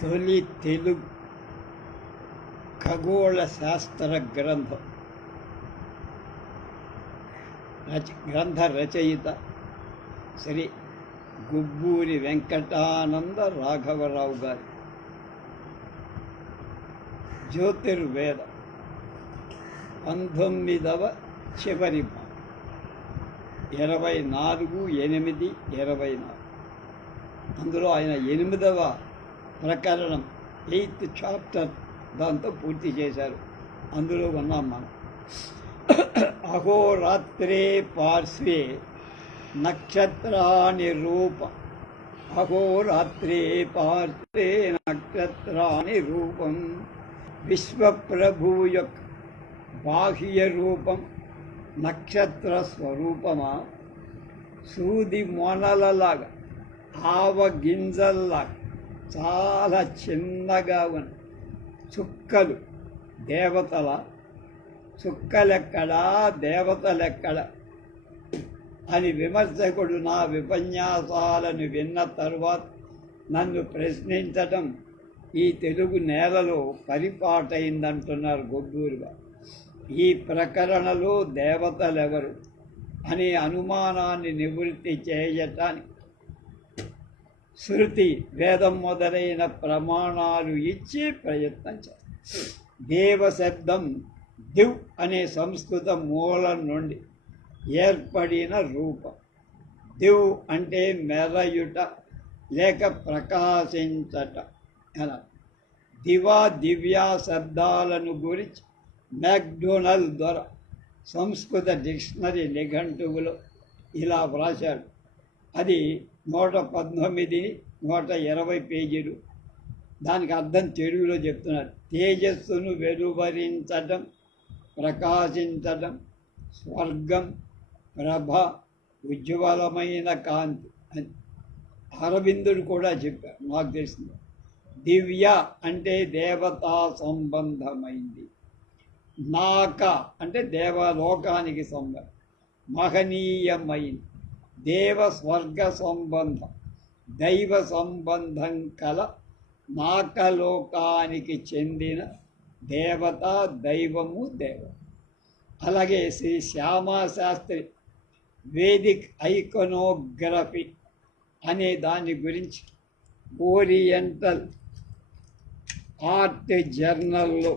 తొలి తెలుగు ఖగోళ శాస్త్ర గ్రంథం గ్రంథ రచయిత శ్రీ గుబ్బూరి వెంకటానంద రాఘవరావు గారు. జ్యోతిర్వేద 19వ చివరి 24/8/24. అందులో ఆయన 8వ ప్రకరణం 8th చాప్టర్ దాంతో పూర్తి చేశారు. అందులో ఉన్నాం మనం. అహోరాత్రే పార్శ్వే నక్షత్రాని రూప అహోరాత్రే పార్శ్వే నక్షత్రాని రూపం విశ్వప్రభువు యొక్క బాహ్య రూపం నక్షత్ర స్వరూపమా, సూది మొనలలాగా ఆవగింజల్లాగా చాలా చిన్నగా ఉన్న చుక్కలు దేవతల, చుక్కలెక్కడా దేవతలెక్కడ అని విమర్శకుడు నా విపన్యాసాలను విన్న తరువాత నన్ను ప్రశ్నించటం ఈ తెలుగు నేలలో పరిపాటైందంటున్నారు గొబ్బూరుగా. ఈ ప్రకరణలో దేవతలెవరు అనే అనుమానాన్ని నివృత్తి చేయటానికి శృతి, వేదం మొదలైన ప్రమాణాలు ఇచ్చి ప్రయత్నం చేస్తారు. దేవశబ్దం దివ్ అనే సంస్కృత మూలం నుండి ఏర్పడిన రూపం. దివ్ అంటే మెరయుట లేక ప్రకాశించట. దివా దివ్యా శబ్దాలను గురించి మ్యాక్డొనాల్డ్ ద్వారా సంస్కృత డిక్షనరీ నిఘంటువులో ఇలా వ్రాశాడు. అది 119, 120 పేజీలు. దానికి అర్థం తెలుగులో చెప్తున్నారు. తేజస్సును వెలువరించటం, ప్రకాశించటం, స్వర్గం, ప్రభ, ఉజ్వలమైన కాంతి అని అరవిందుడు కూడా చెప్పారు, నాకు తెలిసింది. దివ్య అంటే దేవతా సంబంధమైంది. నాక అంటే దేవలోకానికి సంబంధం. మహనీయమైంది దేవ స్వర్గ సంబంధం, దైవ సంబంధం కల నాకలోకానికి చెందిన దేవత, దైవము, దేవం. అలాగే శ్రీ శ్యామాశాస్త్రి వేదిక్ ఐకనోగ్రఫీ అనే దాని గురించి ఓరియంటల్ ఆర్ట్ జర్నల్లో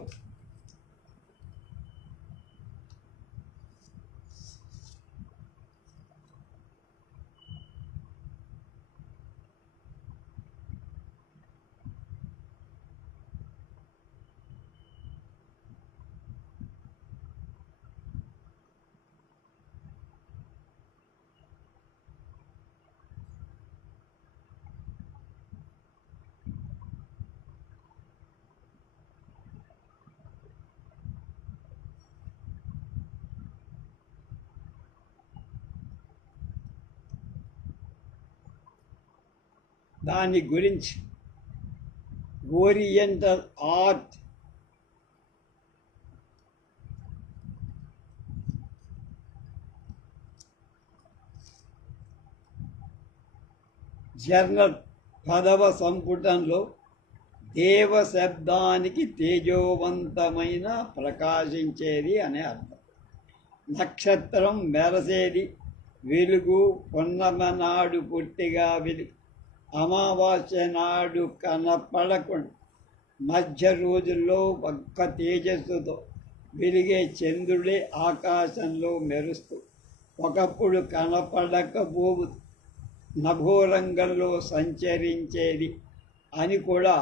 దాని గురించి ఓరియంటల్ ఆర్ట్ జర్నల్ 10వ సంపుటంలో దేవ శబ్దానికి తేజోవంతమైన, ప్రకాశించేది అనే అర్థం. నక్షత్రం మెరసేది, వెలుగు, పొన్నమ నాడు పూర్తిగా వెలుగు, అమావాస్య నాడు కనపడకుండా మధ్య రోజుల్లో ఒక్క తేజస్సుతో వెలిగే చంద్రుడే ఆకాశంలో మెరుస్తూ ఒకప్పుడు కనపడకపోవు నభోరంగంలో సంచరించేది అని కూడా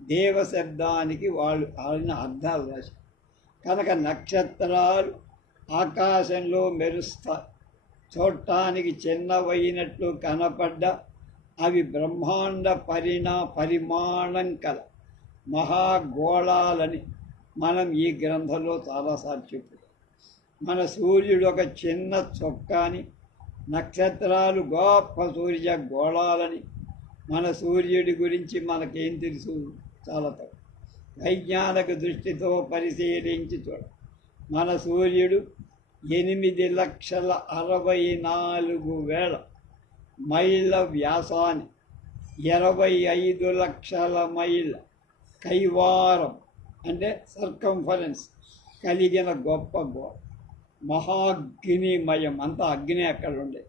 దేవశబ్దానికి వాళ్ళు ఆయన అర్థాలు రాశారు. కనుక నక్షత్రాలు ఆకాశంలో మెరుస్తాయి. చూడటానికి చిన్నవైనట్లు కనపడ్డా అవి బ్రహ్మాండ పరిమాణం కల మహాగోళాలని మనం ఈ గ్రంథంలో చాలాసార్లు చెప్పుతాం. మన సూర్యుడు ఒక చిన్న చొక్కాని, నక్షత్రాలు గొప్ప సూర్య గోళాలని. మన సూర్యుడి గురించి మనకేం తెలుసు? చాలా తక్కువ. వైజ్ఞానిక దృష్టితో పరిశీలించి చూడ, మన సూర్యుడు 8,64,000 మైళ్ళ వ్యాసాన్ని 25 లక్షల మైళ్ళ కైవారం అంటే సర్కంఫరెన్స్ కలిగిన గొప్ప గోడ. మహాగ్నిమయం, అంతా అగ్ని అక్కడ ఉండే.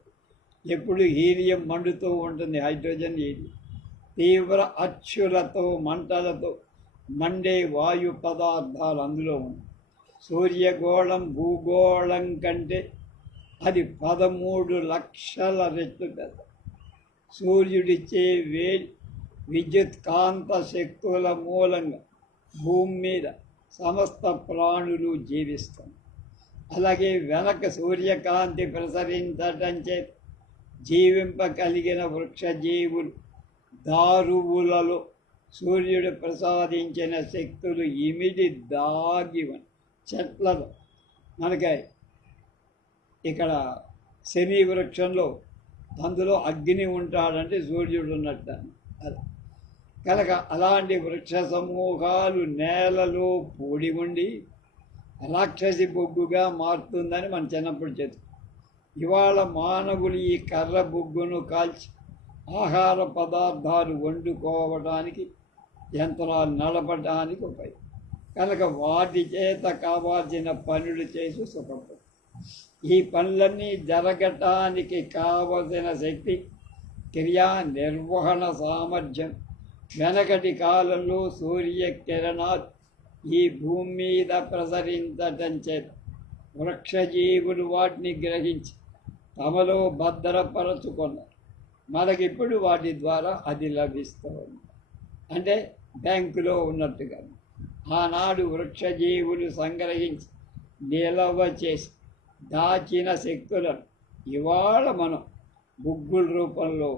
ఎప్పుడు హీలియం మండుతూ ఉంటుంది, హైడ్రోజన్ హీలియం. తీవ్ర అచ్చులతో మంటలతో మండే వాయు పదార్థాలు అందులో ఉన్నాయి. సూర్యగోళం భూగోళం కంటే అది 13 లక్షల రెట్లు పెద్ద. సూర్యుడిచ్చే విద్యుత్ కాంత శక్తుల మూలంగా భూమి మీద సమస్త ప్రాణులు జీవిస్తాం. అలాగే వెనక సూర్యకాంతి ప్రసరించటం చేత జీవింపగలిగిన వృక్షజీవులు దారువులలో సూర్యుడు ప్రసాదించిన శక్తులు ఇమిడి దాగివని. చెట్లలో మనకి ఇక్కడ శని వృక్షంలో అందులో అగ్ని ఉంటాడంటే సూర్యుడు ఉన్నట్టు అది. కనుక అలాంటి వృక్ష సమూహాలు నేలలో పూడి ఉండి రాక్షసి బొగ్గుగా మారుతుందని మన చిన్నప్పుడు చెప్తాం. ఇవాళ మానవులు ఈ కర్ర బొగ్గును కాల్చి ఆహార పదార్థాలు వండుకోవడానికి, యంత్రాలు నడపడానికి ఉపయోగం. కనుక వాటి చేత కావాల్సిన పనులు చేసి సుఖపడు. ఈ పనులన్నీ జరగటానికి కావలసిన శక్తి, క్రియా నిర్వహణ సామర్థ్యం వెనకటి కాలంలో సూర్యకిరణాలు ఈ భూమి మీద ప్రసరించటం చేత వృక్షజీవులు వాటిని గ్రహించి తమలో భద్రపరచుకున్నారు. మనకిప్పుడు వాటి ద్వారా అది లభిస్తుంది. అంటే బ్యాంకులో ఉన్నట్టుగా ఆనాడు వృక్షజీవులు సంగ్రహించి నిలవ చేసి దాచిన శక్తులను ఇవాళ మనం బొగ్గుల రూపంలో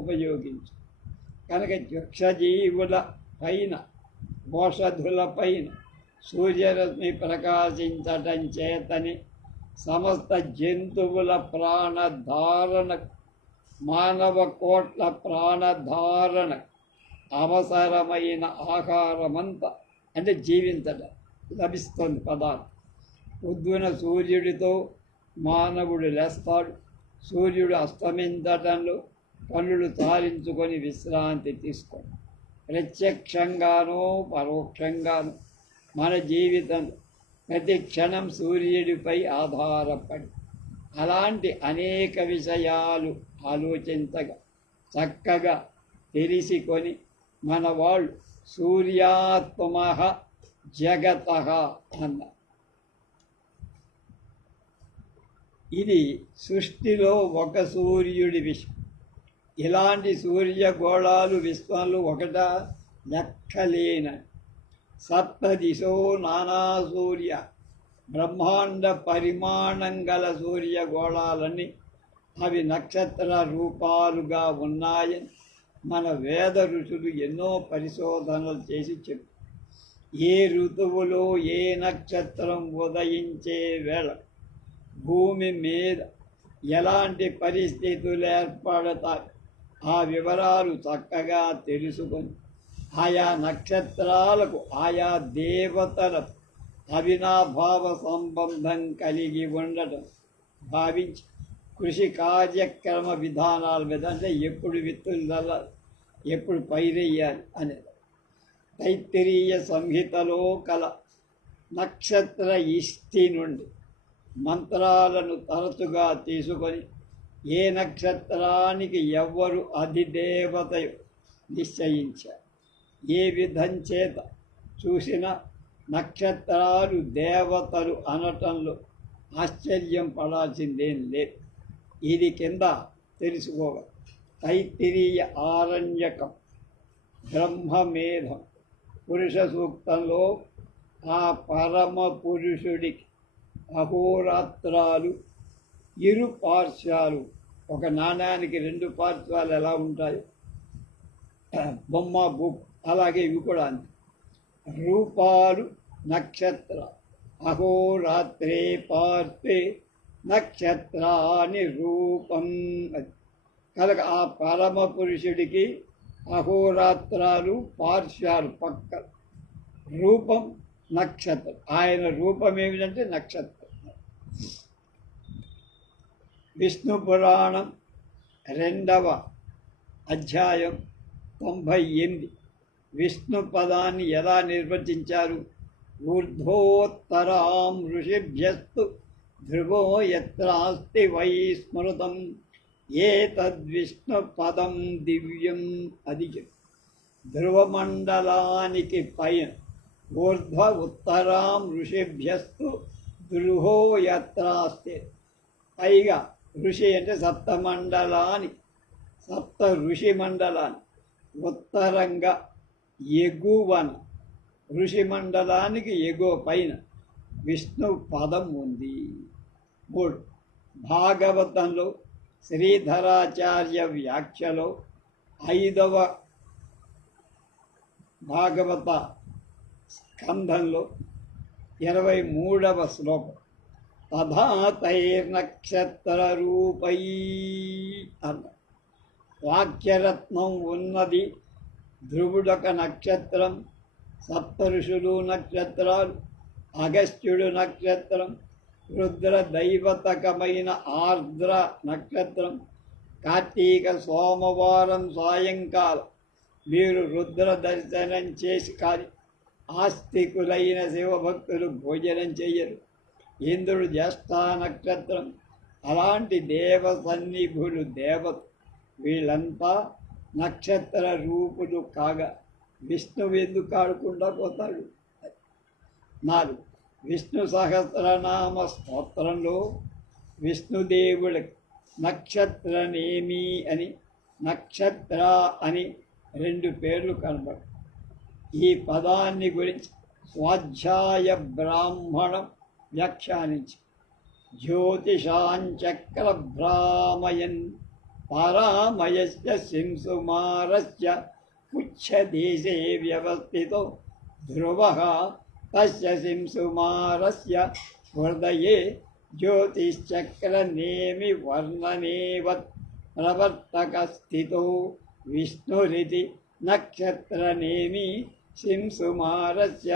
ఉపయోగించు. కనుక వృక్షజీవుల పైన, ఓషధుల పైన సూర్యరశ్మి ప్రకాశించటం చేతని సమస్త జంతువుల ప్రాణధారణ, మానవ కోట్ల ప్రాణధారణ అవసరమైన ఆహారమంతా అంటే జీవించడం లభిస్తుంది పదార్థం. పొద్దున సూర్యుడితో మానవుడు లేస్తాడు. సూర్యుడు అస్తమించటంలో కన్నులు తారించుకొని విశ్రాంతి తీసుకోండి. ప్రత్యక్షంగానో పరోక్షంగానో మన జీవితం ప్రతి క్షణం సూర్యుడిపై ఆధారపడి అలాంటి అనేక విషయాలు ఆలోచించగా చక్కగా తెలిసికొని మన వాళ్ళు సూర్యాత్మ జగత అన్నారు. ఇది సృష్టిలో ఒక సూర్యుడి విషయం. ఇలాంటి సూర్యగోళాలు విశ్వంలో ఒకట లెక్కలేన. సప్తదిశో నానా సూర్య, బ్రహ్మాండ పరిమాణం గల సూర్యగోళాలన్నీ అవి నక్షత్ర రూపాలుగా ఉన్నాయని మన వేద ఋషులు ఎన్నో పరిశోధనలు చేసి చెప్పారు. ఏ ఋతువులో ఏ నక్షత్రం ఉదయించే వేళ భూమి మీద ఎలాంటి పరిస్థితులు ఏర్పడతాయి ఆ వివరాలు చక్కగా తెలుసుకొని ఆయా నక్షత్రాలకు ఆయా దేవతలకు అవినాభావ సంబంధం కలిగి ఉండటం భావించి కృషి కార్యక్రమ విధానాల మీద, అంటే ఎప్పుడు విత్తులు చల్లాలి, ఎప్పుడు పైరెయ్యాలి అనేది తైత్తిరీయ సంహితలో కల నక్షత్ర ఇష్టి నుండి మంత్రాలను తరచుగా తీసుకొని ఏ నక్షత్రానికి ఎవ్వరు అధిదేవతయో నిశ్చయించారు. ఏ విధం చేత చూసిన నక్షత్రాలు దేవతలు అనటంలో ఆశ్చర్యం పడాల్సిందేం లేదు. ఇది కింద తెలుసుకోవాలి. తైత్తిరీయ ఆరణ్యకం బ్రహ్మమేధం పురుష సూక్తంలో ఆ పరమ పురుషుడికి అహోరాత్రాలు ఇరు పార్శ్వాలు, ఒక నాణ్యానికి 2 పార్శ్వాలు ఎలా ఉంటాయి, బొమ్మ బుక్ అలాగే ఇవి కూడా అంతే. రూపాలు నక్షత్ర అహోరాత్రే పార్తే నక్షత్రాని రూపం. కనుక ఆ పరమ పురుషుడికి అహోరాత్రాలు పార్శ్వాలు పక్క, రూపం నక్షత్రం. ఆయన రూపం ఏమిటంటే నక్షత్రం. విష్ణు పురాణం 2వ అధ్యాయం 98. విష్ణు పదాన్ని ఎలా నిర్వచించారు? ఊర్ధ్వోత్తరాం ఋషిభ్యస్తు ధ్రువో యత్రాస్తి వై స్మృతం ఏతద్విష్ణు పదం దివ్యం. అది ధ్రువమండలానికి పైన ఊర్ధ్వ ఉత్తరాం ఋషిభ్యస్తు ధ్రువో యత్రాస్తి. పైగా ఋషి అంటే సప్తమండలాన్ని, సప్త ఋషి మండలాన్ని ఉత్తరంగా ఎగువన ఋషి మండలానికి ఎగువ పైన విష్ణు పదం ఉంది. 3. భాగవతంలో శ్రీధరాచార్య వ్యాఖ్యలో 5వ భాగవత స్కంధంలో 23వ శ్లోకం తథా తైర్నక్షత్ర రూపై అన్న వాక్యరత్నం ఉన్నది. ధ్రువుడొక నక్షత్రం, సప్తఋషులు నక్షత్రాలు, అగస్త్యుడు నక్షత్రం, రుద్ర దైవతకమైన ఆర్ద్ర నక్షత్రం. కార్తీక సోమవారం సాయంకాలం మీరు రుద్ర దర్శనం చేసి కానీ ఆస్తికులైన శివభక్తులు భోజనం చెయ్యరు. ఇంద్రుడు జ్యేష్ఠ నక్షత్రం. అలాంటి దేవ సన్నిభులు దేవత వీళ్ళంతా నక్షత్ర రూపులు కాగా విష్ణువు ఎందుకు ఆడకుండా పోతాడు? 4. విష్ణు సహస్రనామ స్తోత్రంలో విష్ణుదేవుడి నక్షత్రనేమి అని, నక్షత్ర అని 2 పేర్లు కనబడు. ఈ పదాన్ని గురించి స్వాధ్యాయ బ్రాహ్మణం వ్యాఖ్యానించి జ్యోతిషాంచక్ర భ్రామయన్ పారామయస్య శింసుమారస్య పుచ్చదేశే వ్యవస్థితో ధ్రువః తస్య శింసుమారస్య హృదయే జ్యోతిశ్చక్రనేమి వర్ణనేవత్ ప్రవర్తక స్థితో విష్ణురితి నక్షత్రనేమి శింసుమారస్య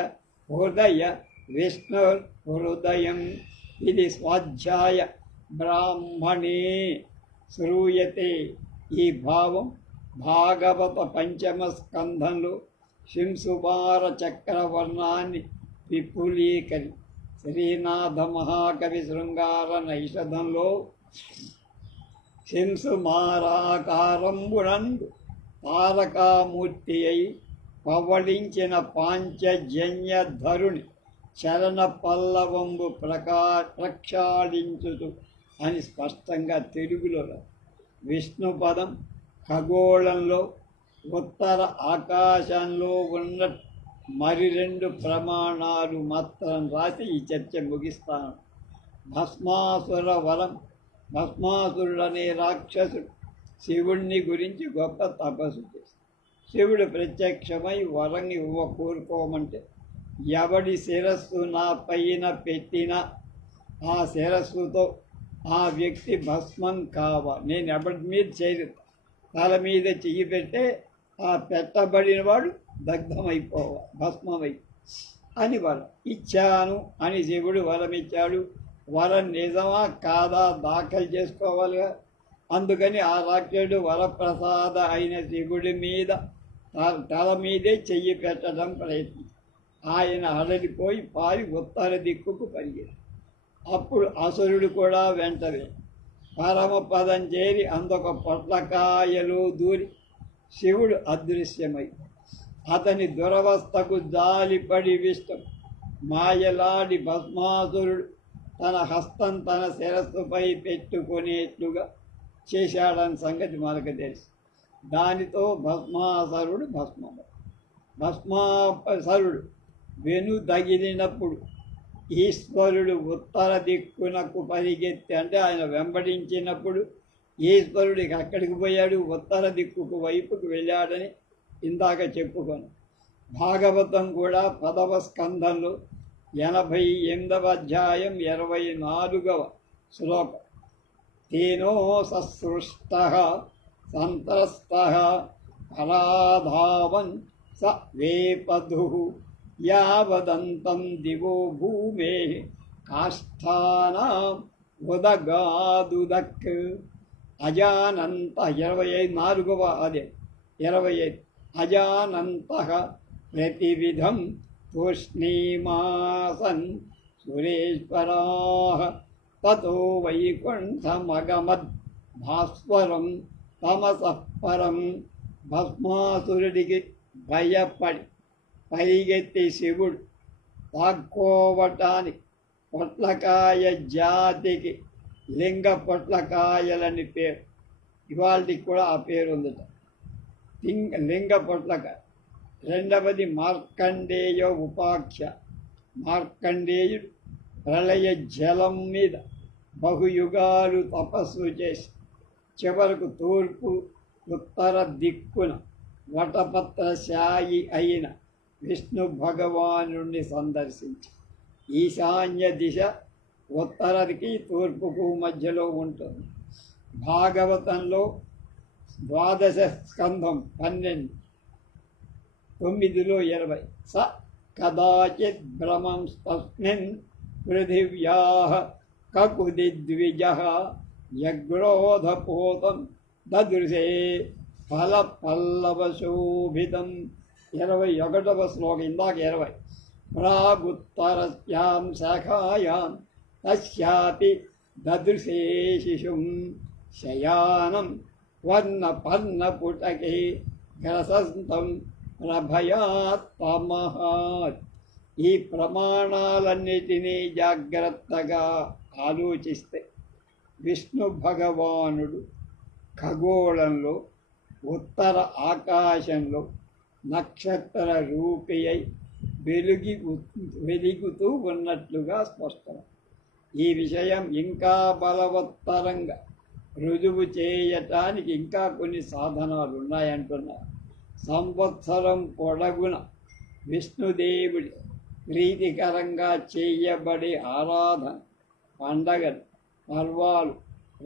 హృదయ విష్ణుర్హృదయం. ఇది స్వాధ్యాయ బ్రాహ్మణే శ్రూయతే. ఈ భావం భాగవత 5వ స్కంధంలో శింసుమార చక్రవర్ణాన్ని విపులీకరి శ్రీనాథ మహాకవి శృంగార నైషధంలో శింసుమారాకారంబునందు తారకామూర్తి అయి పవళించిన పాంచజన్యధరుని చరణ పల్లవంబు ప్రక్షాళించుతు అని స్పష్టంగా తెలుగులో. విష్ణు పదం ఖగోళంలో ఉత్తర ఆకాశంలో ఉన్న మరి 2 ప్రమాణాలు మాత్రం రాసి ఈ చర్చ ముగిస్తాను. భస్మాసుర వరం. భస్మాసురుడనే రాక్షసుడు శివుణ్ణి గురించి గొప్ప తపస్సు చేశాడు. శివుడు ప్రత్యక్షమై వరం కోరుకోమంటే ఎవడి శిరస్సు నా పైన పెట్టినా ఆ శిరస్సుతో ఆ వ్యక్తి భస్మం కావాలి. నేను ఎవరి మీద చేయరు, తల మీద చెయ్యి పెట్టే ఆ పెట్టబడిన వాడు దగ్ధమైపోవాలి, భస్మమై అని వరం ఇచ్చాను అని శివుడు వరం ఇచ్చాడు. వరం నిజమా కాదా దాఖలు చేసుకోవాలిగా. అందుకని ఆ రాక్షసుడు వరప్రసాద అయిన శివుడి మీద తల మీదే చెయ్యి పెట్టడం ప్రయత్నం. ఆయన హడలిపోయి పారి ఉత్తర దిక్కుకు పరిగెత్తి. అప్పుడు అసురుడు కూడా వెంటనే పరమపదం చేరి అందొక పొట్లకాయలో దూరి శివుడు అదృశ్యమై అతని దురవస్థకు జాలిపడి విష్ణు మాయలాడి భస్మాసురుడు తన హస్తం తన శిరస్సుపై పెట్టుకునేట్లుగా చేశాడని సంగతి మనకు తెలుసు. దానితో భస్మాసురుడు భస్మాసురుడు వెనుదగిలినప్పుడు ఈశ్వరుడు ఉత్తర దిక్కునకు పరిగెత్తి, అంటే ఆయన వెంబడించినప్పుడు ఈశ్వరుడికి అక్కడికి పోయాడు, ఉత్తర దిక్కుకు వైపుకు వెళ్ళాడని ఇందాక చెప్పుకొని. భాగవతం కూడా 10వ స్కంధంలో 88వ అధ్యాయం 24వ శ్లోకం తేనో ససృష్టః సంత్రస్తః పరాధావన్ స వేపధుః యావదంతం దివో భూమే కాష్ఠానాం ఉదగాదుదక్. అజానంత 25 అదే 25 అజానంతః ప్రతివిధం తూష్ణీమాసన్ సురేశ్వరాః తతో వైకుంఠమగమద్ భాస్వరం తమసః పరం. భస్మాసురుడికి భయపడి పైగెత్తి శివుడు తాక్కోవటానికి పొట్లకాయ జాతికి లింగ పొట్లకాయలని పేరు. ఇవాళకి కూడా ఆ పేరు ఉందట, లింగ పొట్లకాయ. రెండవది మార్కండేయ ఉపాఖ్య. మార్కండేయుడు ప్రళయ జలం మీద బహుయుగాలు తపస్సు చేసి చివరకు తూర్పు ఉత్తర దిక్కున వటపత్రశాయి అయిన విష్ణు భగవానుడిని సందర్శించి, ఈశాన్య దిశ ఉత్తరకి తూర్పుకు మధ్యలో ఉంటుంది. భాగవతంలో 12వ స్కంధం 12, 9లో 20. స కదాచిత్ భ్రమం తస్మిన్ పృథివ్యాః కకుదిద్విజః యగ్రోధపోతం దదృశే ఫలపల్లవశోభితం. 21వ శ్లోకం, ఇందాక 20. ప్రాగుత్తరస్యాం శాఖాయాం తస్యాపి దదృశే శిశుం శయానం వర్ణపర్ణపుటకే గ్రసంతం ప్రభయాత్ తమహాత్. ఈ ప్రమాణాలన్నిటినీ జాగ్రత్తగా ఆలోచిస్తే విష్ణు భగవానుడు ఖగోళంలో ఉత్తర ఆకాశంలో నక్షత్ర రూపి అయి వెలుగుతూ ఉన్నట్లుగా స్పష్టం. ఈ విషయం ఇంకా బలవత్తరంగా రుజువు చేయటానికి ఇంకా కొన్ని సాధనాలు ఉన్నాయంటున్నారు. సంవత్సరం పొడగున విష్ణుదేవుడి ప్రీతికరంగా చేయబడే ఆరాధన, పండగలు, పర్వాలు,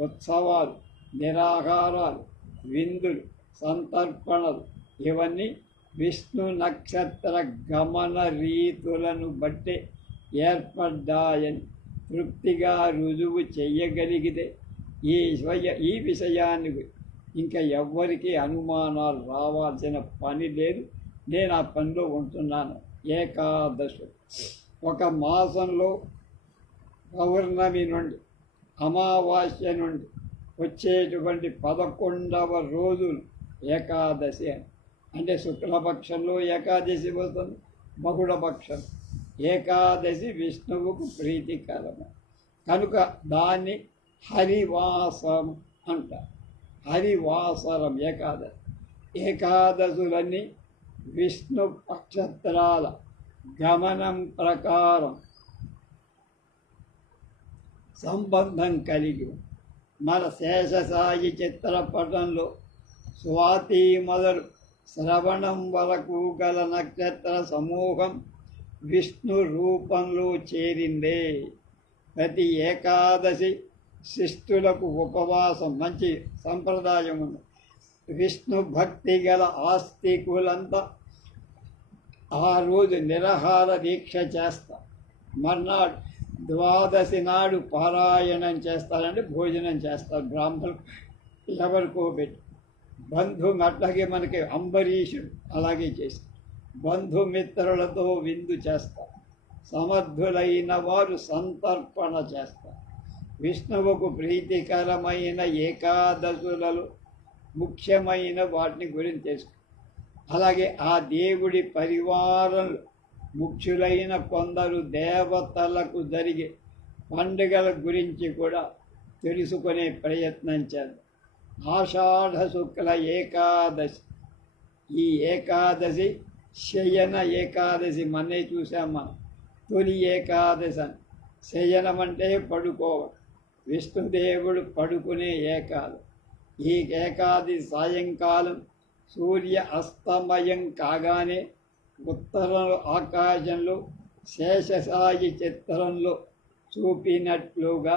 ఉత్సవాలు, నిరాహారాలు, విందులు, సంతర్పణలు ఇవన్నీ విష్ణు నక్షత్ర గమన రీతులను బట్టే ఏర్పడ్డాయని తృప్తిగా రుజువు చేయగలిగితే ఈ విషయాన్ని ఇంకా ఎవ్వరికీ అనుమానాలు రావాల్సిన పని లేదు. నేను ఆ పనిలో ఉంటున్నాను. ఏకాదశి ఒక మాసంలో పౌర్ణమి నుండి అమావాస్య నుండి వచ్చేటువంటి 11వ రోజులు ఏకాదశి అని. అంటే శుక్లపక్షంలో ఏకాదశి వస్తుంది, బహుళపక్షం. ఏకాదశి విష్ణువుకు ప్రీతికరము కనుక దాన్ని హరివాసం అంటారు. హరివాసరం ఏకాదశి. ఏకాదశులన్నీ విష్ణు నక్షత్రాల గమనం ప్రకారం సంబంధం కలిగి మన శేషసాయి చిత్రపటంలో స్వాతి మొదలు శ్రవణం వరకు గల నక్షత్ర సమూహం విష్ణు రూపంలో చేరిందే. ప్రతి ఏకాదశి శిష్టులకు ఉపవాసం మంచి సంప్రదాయం ఉంది. విష్ణు భక్తి గల ఆస్తికులంతా ఆ రోజు నిరాహార దీక్ష చేస్తారు. మర్నాడు ద్వాదశి నాడు పారాయణం చేస్తారంటే భోజనం చేస్తారు. బ్రాహ్మణులు ఎవరికో పెట్టి అట్లాగే మనకి అంబరీషుడు అలాగే చేస్తారు. బంధుమిత్రులతో విందు చేస్తారు. సమర్థులైన వారు సంతర్పణ చేస్తారు. విష్ణువుకు ప్రీతికరమైన ఏకాదశులలో ముఖ్యమైన వాటిని గురించి తెలుసు. అలాగే ఆ దేవుడి పరివారంలో ముఖ్యులైన కొందరు దేవతలకు జరిగే పండుగల గురించి కూడా తెలుసుకునే ప్రయత్నం చేద్దాం. ఆషాఢ శుక్ల ఏకాదశి. ఈ ఏకాదశి శయన ఏకాదశి మన్నే చూసాం మనం. తొలి ఏకాదశి అని. శయనం అంటే పడుకోవడం. విష్ణుదేవుడు పడుకునే ఏకాదశి. ఈ ఏకాదశి సాయంకాలం సూర్య అస్తమయం కాగానే ఉత్తర ఆకాశంలో శేషసాయి చిత్రంలో చూపినట్లుగా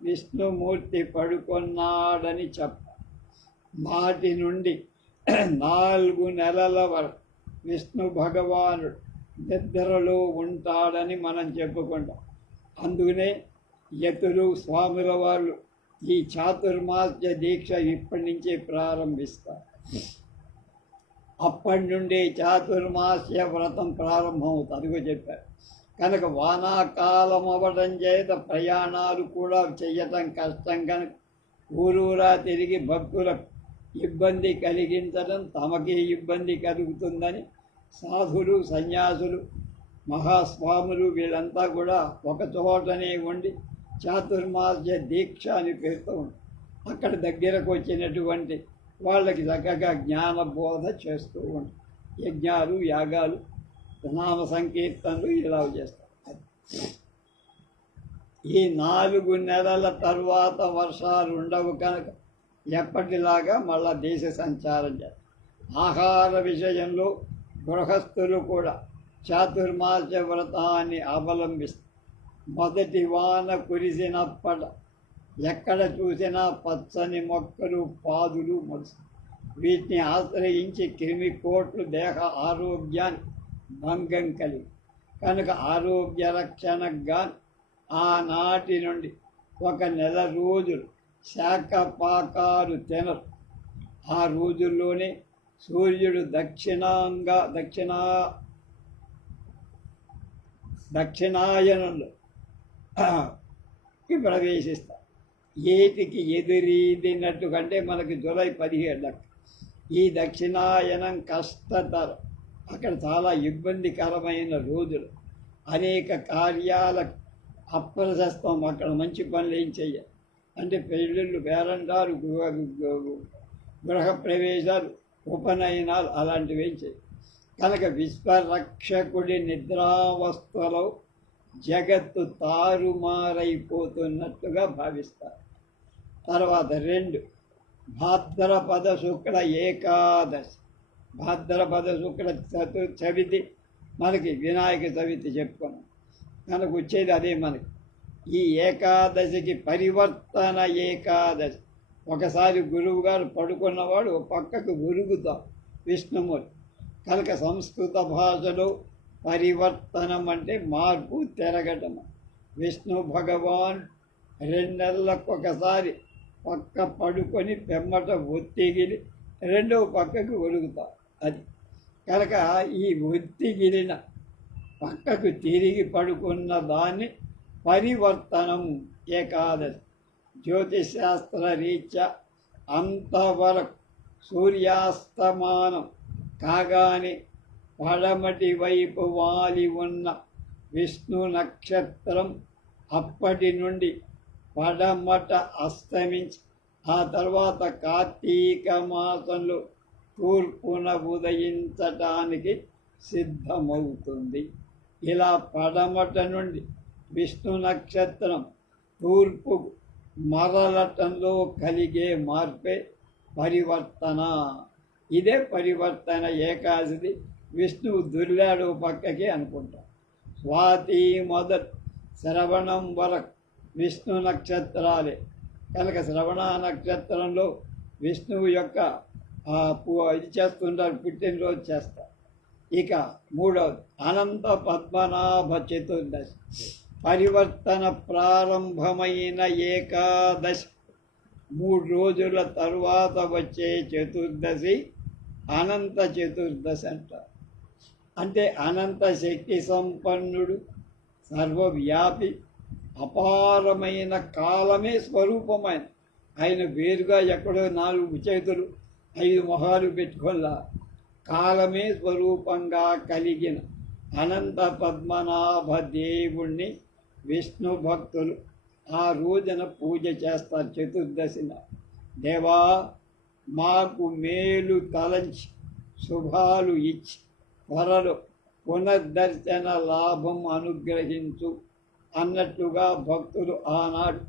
విష్ణుమూర్తి పడుకున్నాడని నాటి నుండి 4 నెలల వరకు విష్ణు భగవానుడు నిద్రలో ఉంటాడని మనం చెప్పుకుంటాం. అందుకనే యతులు స్వాముల వాళ్ళు ఈ చాతుర్మాస్య దీక్ష ఇప్పటి నుంచే ప్రారంభిస్తారు. అప్పటి నుండి చాతుర్మాస్య వ్రతం ప్రారంభమవుతుంది. అదిగో చెప్పారు. కనుక వానాకాలం అవ్వడం చేత ప్రయాణాలు కూడా చేయటం కష్టం. కనుక ఊరూరా తిరిగి భక్తులకు ఇబ్బంది కలిగించడం తమకి ఇబ్బంది కలుగుతుందని సాధులు, సన్యాసులు, మహాస్వాములు వీళ్ళంతా కూడా ఒక చోటనే ఉండి చాతుర్మాస్య దీక్ష అని పేరుతో ఉంది. అక్కడ దగ్గరకు వచ్చినటువంటి వాళ్ళకి చక్కగా జ్ఞానబోధ చేస్తూ ఉంటారు. యజ్ఞాలు, యాగాలు, నామ సంకీర్తనలు ఇలా చేస్తారు. ఈ 4 నెలల తర్వాత వర్షాలు ఉండవు కనుక ఎప్పటిలాగా మళ్ళా దేశ సంచారం చేస్తారు. ఆహార విషయంలో గృహస్థులు కూడా చాతుర్మాస్య వ్రతాన్ని అవలంబిస్తారు. మొదటి వాన కురిసినప్పట ఎక్కడ చూసినా పచ్చని మొక్కలు, పాదులు మొలుస్తాయి. వీటిని ఆశ్రయించి క్రిమికోట్లు దేహ ఆరోగ్యాన్ని భంగం కలిగి కనుక ఆరోగ్య రక్షణగా ఆనాటి నుండి 1 నెల రోజులు శాఖపాకాలు తినరు. ఆ రోజుల్లోనే సూర్యుడు దక్షిణాయనంలో ప్రవేశిస్తారు. ఏటికి ఎదురీదినట్టు కంటే మనకి జూలై 17 ఈ దక్షిణాయనం కష్టతరం. అక్కడ చాలా ఇబ్బందికరమైన రోజులు. అనేక కార్యాలకు అప్రశస్తం. అక్కడ మంచి పనులు ఏం చెయ్యాలి అంటే పెళ్ళిళ్ళు, పేరంటాలు, గృహ ప్రవేశాలు, ఉపనయనాలు అలాంటివి ఏం చేయాలి. కనుక విశ్వరక్షకుడి నిద్రావస్థలో జగత్తు తారుమారైపోతున్నట్టుగా భావిస్తారు. తర్వాత 2 భాద్రపద శుక్ల ఏకాదశి. భాద్రపద శుక్ల చవితి మనకి వినాయక చవితి చెప్పుకున్నాం. మనకు వచ్చేది అదే. మనకి ఈ ఏకాదశికి పరివర్తన ఏకాదశి. ఒకసారి గురువు గారు పడుకున్నవాడు పక్కకు ఉరుగుతాం విష్ణుమూర్తి. కనుక సంస్కృత భాషలో పరివర్తనం అంటే మార్పు, తిరగటం. విష్ణు భగవాన్ 2 నెలలకు ఒకసారి పక్క పడుకొని పెమ్మట ఒత్తిగిలి రెండవ పక్కకు ఒరుగుతారు. అది కనుక ఈ ఒత్తిగిలిన పక్కకు తిరిగి పడుకున్న దాన్ని పరివర్తనం ఏకాదశి. జ్యోతిశాస్త్ర రీత్యా అంతవరకు సూర్యాస్తమానం కాగానే పడమటి వైపు వాలి ఉన్న విష్ణు నక్షత్రం అప్పటి నుండి పడమట అస్తమించి ఆ తర్వాత కార్తీక మాసంలో తూర్పున ఉదయించటానికి సిద్ధమవుతుంది. ఇలా పడమట నుండి విష్ణు నక్షత్రం తూర్పు మరలటంలో కలిగే మార్పే పరివర్తన. ఇదే పరివర్తన ఏకాదశి. విష్ణువు దుర్లాడు పక్కకి అనుకుంటాం. స్వాతి మొదటి శ్రవణం వరకు విష్ణు నక్షత్రాలే. కనుక శ్రవణ నక్షత్రంలో విష్ణువు యొక్క ఇది చేస్తుంటారు, పుట్టినరోజు చేస్తారు. ఇక 3వది అనంత పద్మనాభ చతుర్దశి. పరివర్తన ప్రారంభమైన ఏకాదశి 3 రోజుల తరువాత వచ్చే చతుర్దశి అనంత చతుర్దశి అంటారు. అంటే అనంత శక్తి సంపన్నుడు, సర్వవ్యాపి, అపారమైన కాలమే స్వరూపమైన ఆయన వేరుగా ఎక్కడో 4 చేతులు 5 మొహాలు పెట్టుకోల్లా కాలమే స్వరూపంగా కలిగిన అనంత పద్మనాభ దేవుణ్ణి విష్ణు భక్తులు ఆ రోజున పూజ చేస్తారు. చతుర్దశిన దేవా మాకు మేలు తలంచి శుభాలు ఇచ్చి త్వరలో పునర్దర్శన లాభం అనుగ్రహించు అన్నట్టుగా భక్తులు ఆనాడు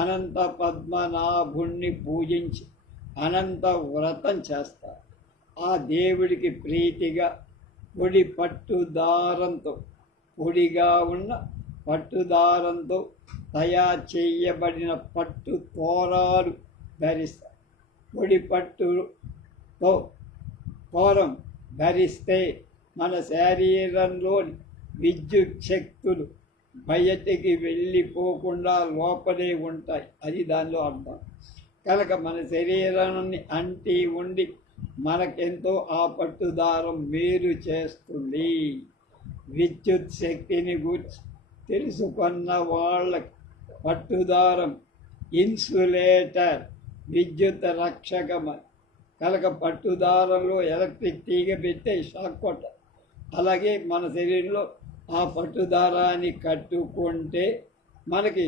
అనంత పద్మనాభుణ్ణి పూజించి అనంత వ్రతం చేస్తారు. ఆ దేవుడికి ప్రీతిగా పొడి పట్టుదారంతో, పొడిగా ఉన్న పట్టుదారంతో తయారు చేయబడిన పట్టు తోరాలు ధరిస్తారు. పొడి పట్టుతో తోరం ధరిస్తే మన శరీరంలోని విద్యుత్ శక్తులు బయటికి వెళ్ళిపోకుండా లోపలే ఉంటాయి. అది దానిలో అర్థం. కనుక మన శరీరాన్ని అంటి ఉండి మనకెంతో ఆ పట్టుదారం మేలు చేస్తుంది. విద్యుత్ శక్తిని గురించి తెలుసుకున్న వాళ్ళకి పట్టుదారం ఇన్సులేటర్, విద్యుత్ రక్షకమని. కనుక పట్టుదారంలో ఎలక్ట్రిక్ తీగ పెట్టే షాక్ కొట్ట, అలాగే మన శరీరంలో ఆ పట్టుదారాన్ని కట్టుకుంటే మనకి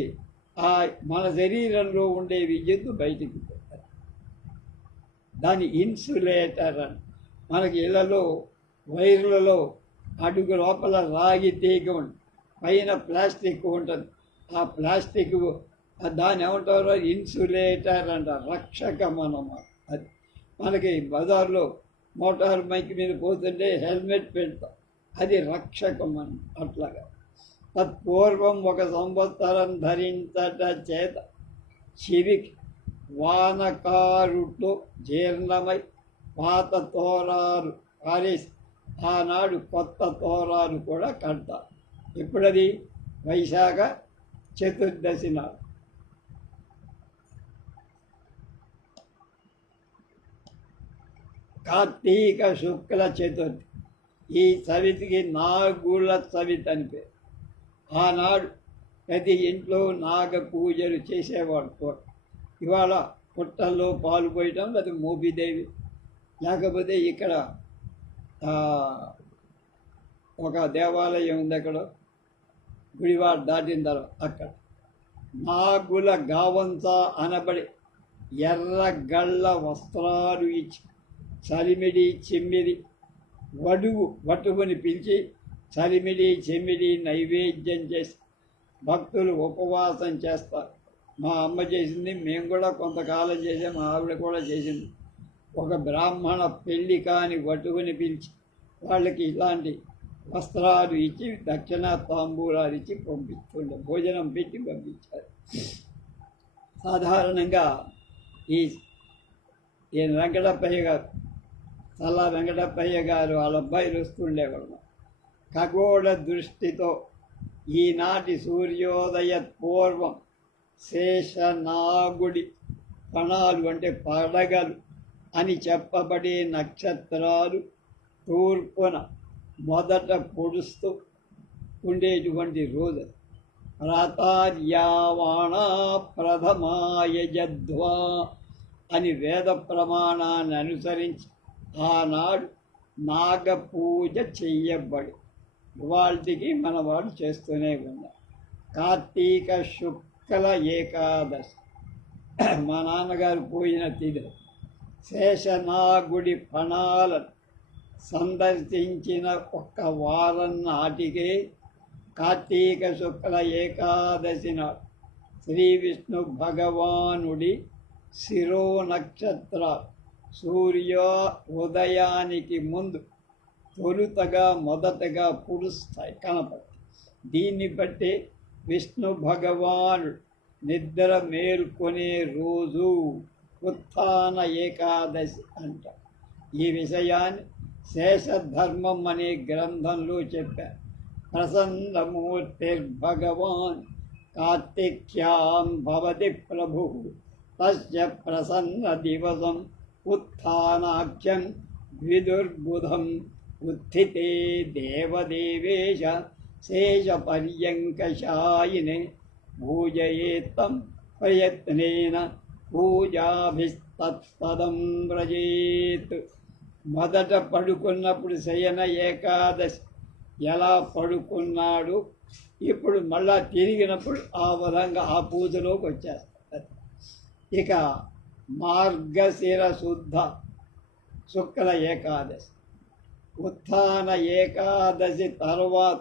మన శరీరంలో ఉండే విద్యుత్ బయటికి పోతుంది. దాని ఇన్సులేటర్ అని. మనకి ఇళ్లలో వైర్లలో అడుగు లోపల రాగి తీగ ఉంటుంది, పైన ప్లాస్టిక్ ఉంటుంది. ఆ ప్లాస్టిక్ దాన్ని ఏమంటారో ఇన్సులేటర్ అంటారు, రక్షకం అన్నమాట. అది మనకి బజార్లో మోటార్ బైక్ మీద పోతుంటే హెల్మెట్ పెడతాం, అది రక్షకం అని. అట్లాగా తత్పూర్వం 1 సంవత్సరం ధరించట చేత చెవికి వానకారుతో జీర్ణమై పాత తోరాలు పారేసి ఆనాడు కొత్త తోరాలు కూడా కడతారు. ఇప్పుడది వైశాఖ చతుర్దశి నాడు. కార్తీక శుక్ల చతుర్థి. ఈ చవితికి నాగుల చవితి అని పేరు. ఆనాడు ప్రతి ఇంట్లో నాగ పూజలు చేసేవాడు కూడా. ఇవాళ పుట్టల్లో పాలు పోయటం, అది మోపిదేవి, లేకపోతే ఇక్కడ ఒక దేవాలయం ఉంది, అక్కడ గుడివాడ దాటిన తర్వాత అక్కడ నాగుల గావంత అనబడి ఎర్ర గళ్ళ వస్త్రాలు ఇచ్చి చలిమిడి చెమ్మిడి వటువుని పిలిచి చలిమిడి చెమ్మిడి నైవేద్యం చేసి భక్తులు ఉపవాసం చేస్తారు. మా అమ్మ చేసింది, మేము కూడా కొంతకాలం చేసాం, మా ఆవిడ కూడా చేసింది. ఒక బ్రాహ్మణ పెళ్లి కాని వటువుని పిలిచి వాళ్ళకి ఇలాంటి వస్త్రాలు ఇచ్చి దక్షిణ తాంబూలాలు ఇచ్చి పంపిస్తుండే, భోజనం పెట్టి పంపించారు. సాధారణంగా ఈ వెంకటప్పయ్య గారు, చల్లా వెంకటప్పయ్య గారు వాళ్ళ అబ్బాయిలు వస్తుండేవాళ్ళు. ఖగోళ దృష్టితో ఈనాటి సూర్యోదయ పూర్వం శేషనాగుడి కణాలు అంటే పడగలు అని చెప్పబడే నక్షత్రాలు తూర్పున మొదట పొడుస్తూ ఉండేటువంటి రోజు. ప్రాతార్యావాణా ప్రథమాయజద్వా అని వేద ప్రమాణాన్ని అనుసరించి ఆనాడు నాగపూజ చెయ్యబడి ఇవాళకి మనవాడు చేస్తూనే ఉన్నారు. కార్తీక శుక్ల ఏకాదశి మా నాన్నగారు పోయిన తిథి. శేషనాగుడి ఫణాలను సందర్శించిన 1 వారం నాటికే కార్తీక శుక్ల ఏకాదశి నాడు శ్రీ విష్ణు భగవానుడి శిరో నక్షత్ర సూర్య ఉదయానికి ముందు మొదటగా పుడుస్తాయి, కనపడతాయి. దీన్ని బట్టి విష్ణు భగవానుడు నిద్ర మేల్కొనే రోజు ఉత్థాన ఏకాదశి అంటారు. ఈ విషయాన్ని శేషధర్మం అనే గ్రంథంలో చెప్పారు. ప్రసన్నమూర్తిర్భగవాన్ కార్తిక్యాం భవతి ప్రభు తస్య ప్రసన్న దివసం ఉత్థానాఖ్యం ద్విదుర్బుధం ఉత్థితే దేవదేవేశ శేషపర్యంకశాయినే పూజయేత్తం ప్రయత్నేన పూజాభిస్తత్పదం వ్రజేత్. మొదట పడుకున్నప్పుడు శయన ఏకాదశి ఎలా పడుకున్నాడు, ఇప్పుడు మళ్ళా తిరిగినప్పుడు ఆ విధంగా ఆ పూజలోకి వచ్చేస్తారు. ఇక మార్గశిర శుద్ధ శుక్ల ఏకాదశి, ఉత్థాన ఏకాదశి తర్వాత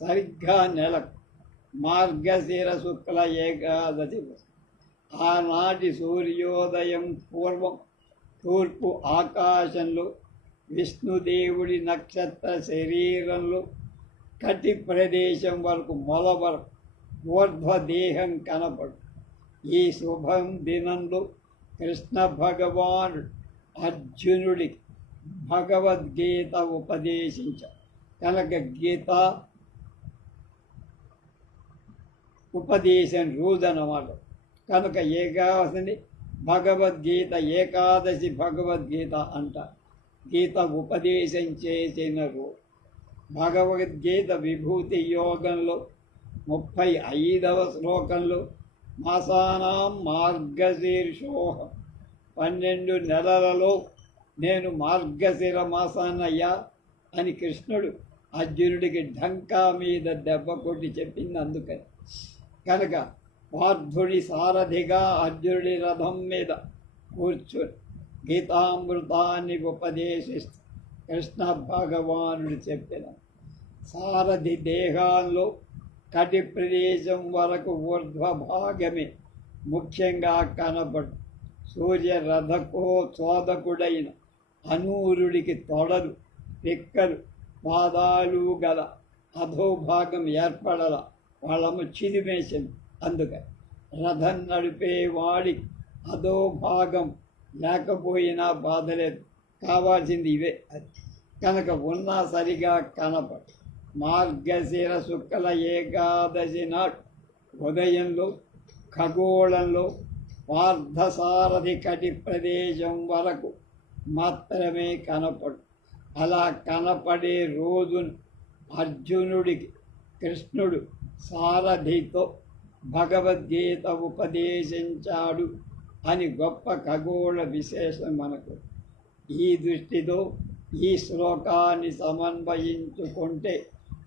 సరిగ్గా నెలకు మార్గశిర శుక్ల ఏకాదశి. ఆనాటి సూర్యోదయం పూర్వం తూర్పు ఆకాశంలో విష్ణుదేవుడి నక్షత్ర శరీరంలో కటి ప్రదేశం వరకు మొల వరకు ఊర్ధ్వదేహం కనపడు. ఈ శుభం దినంలో కృష్ణ భగవానుడు అర్జునుడికి భగవద్గీత ఉపదేశించారు. కనుక గీత ఉపదేశం రోజు అన్నమాట. కనుక ఏకాదశిని భగవద్గీత ఏకాదశి భగవద్గీత అంట. గీత ఉపదేశం చేసిన రోజు. భగవద్గీత విభూతి యోగంలో 35వ శ్లోకంలో మాసానాం మార్గశీర్షోహ 12 నెలలలో నేను మార్గశిర మాసాన్నయ్యా అని కృష్ణుడు అర్జునుడికి ఢంకా మీద దెబ్బ కొట్టి చెప్పింది. అందుకని కనుక పార్థుడి సారథిగా అర్జునుడి రథం మీద కూర్చొని గీతామృతాన్ని ఉపదేశిస్తూ కృష్ణ భగవానుడు చెప్పిన సారథి దేహాల్లో కటి ప్రదేశం వరకు ఊర్ధ్వభాగమే ముఖ్యంగా కనబడు. సూర్య రథకో చోదకుడైన అనూరుడికి తొడలు, పిక్కలు, పాదాలు గల అధోభాగం ఏర్పడల వాళ్ళము చిదిమేసింది. అందుకని రథం నడిపే వాడి అధోభాగం లేకపోయినా బాధలేదు, కావాల్సింది ఇవే. అది కనుక ఉన్నా సరిగా కనపడు. మార్గశిర శుక్ల ఏకాదశి నాడు ఉదయంలో ఖగోళంలో పార్థసారథి కటి ప్రదేశం వరకు మాత్రమే కనపడు. అలా కనపడే రోజును అర్జునుడికి కృష్ణుడు సారథితో భగవద్గీత ఉపదేశించాడు అని గొప్ప ఖగోళ విశేషం మనకు. ఈ దృష్టితో ఈ శ్లోకాన్ని సమన్వయించుకుంటే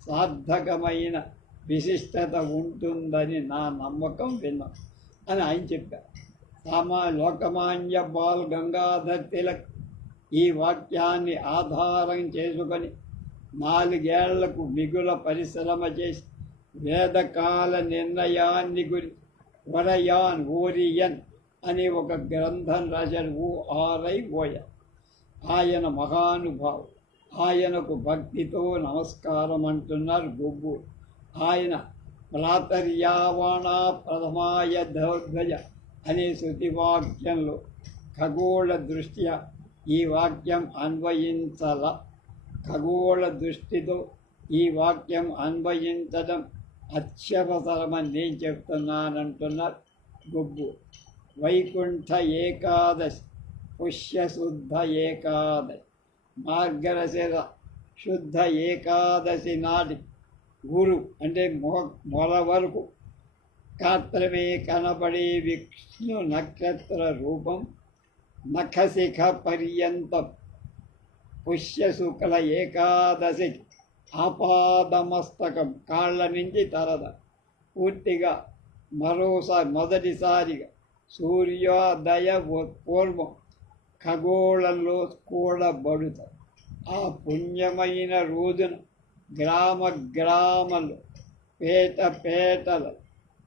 సార్థకమైన విశిష్టత ఉంటుందని నా నమ్మకం విన్నా అని ఆయన చెప్పారు. లోకమాన్య బాల్ గంగాధర్ తిలక్ ఈ వాక్యాన్ని ఆధారం చేసుకొని 4 ఏళ్లకు మిగుల పరిశ్రమ చేసి వేదకాల నిర్ణయాన్ని గురించి వరయాన్ ఓరియన్ అనే ఒక గ్రంథం రాశాడు. ఓఆర్ఐఓఎన్. ఆయన మహానుభావుడు. ఆయనకు భక్తితో నమస్కారం అంటున్నారు గొబ్బు. ఆయన ప్రాతర్యావణ ప్రథమాయ ధ్వజ అనే శృతివాక్యంలో ఖగోళ దృష్ట్యా ఈ వాక్యం అన్వయించాల. ఖగోళ దృష్టితో ఈ వాక్యం అన్వయించడం అత్యవసరమని నేను చెప్తున్నానంటున్నారు గొబ్బు. వైకుంఠ ఏకాదశి పుష్యశుద్ధ ఏకాదశి మార్గశిర శుద్ధ ఏకాదశి నాటి గురు అంటే మొల వరకు మాత్రమే కనబడే విష్ణు నక్షత్ర రూపం నఖశిఖ పర్యంతం పుష్యశుక్ల ఏకాదశి ఆపాదమస్తకం కాళ్ళ నుంచి తరద పూర్తిగా మొదటిసారిగా సూర్యోదయ పూర్వం ఖగోళంలో కూడబడుతాయి. ఆ పుణ్యమైన రోజున గ్రామాల్లో పేటల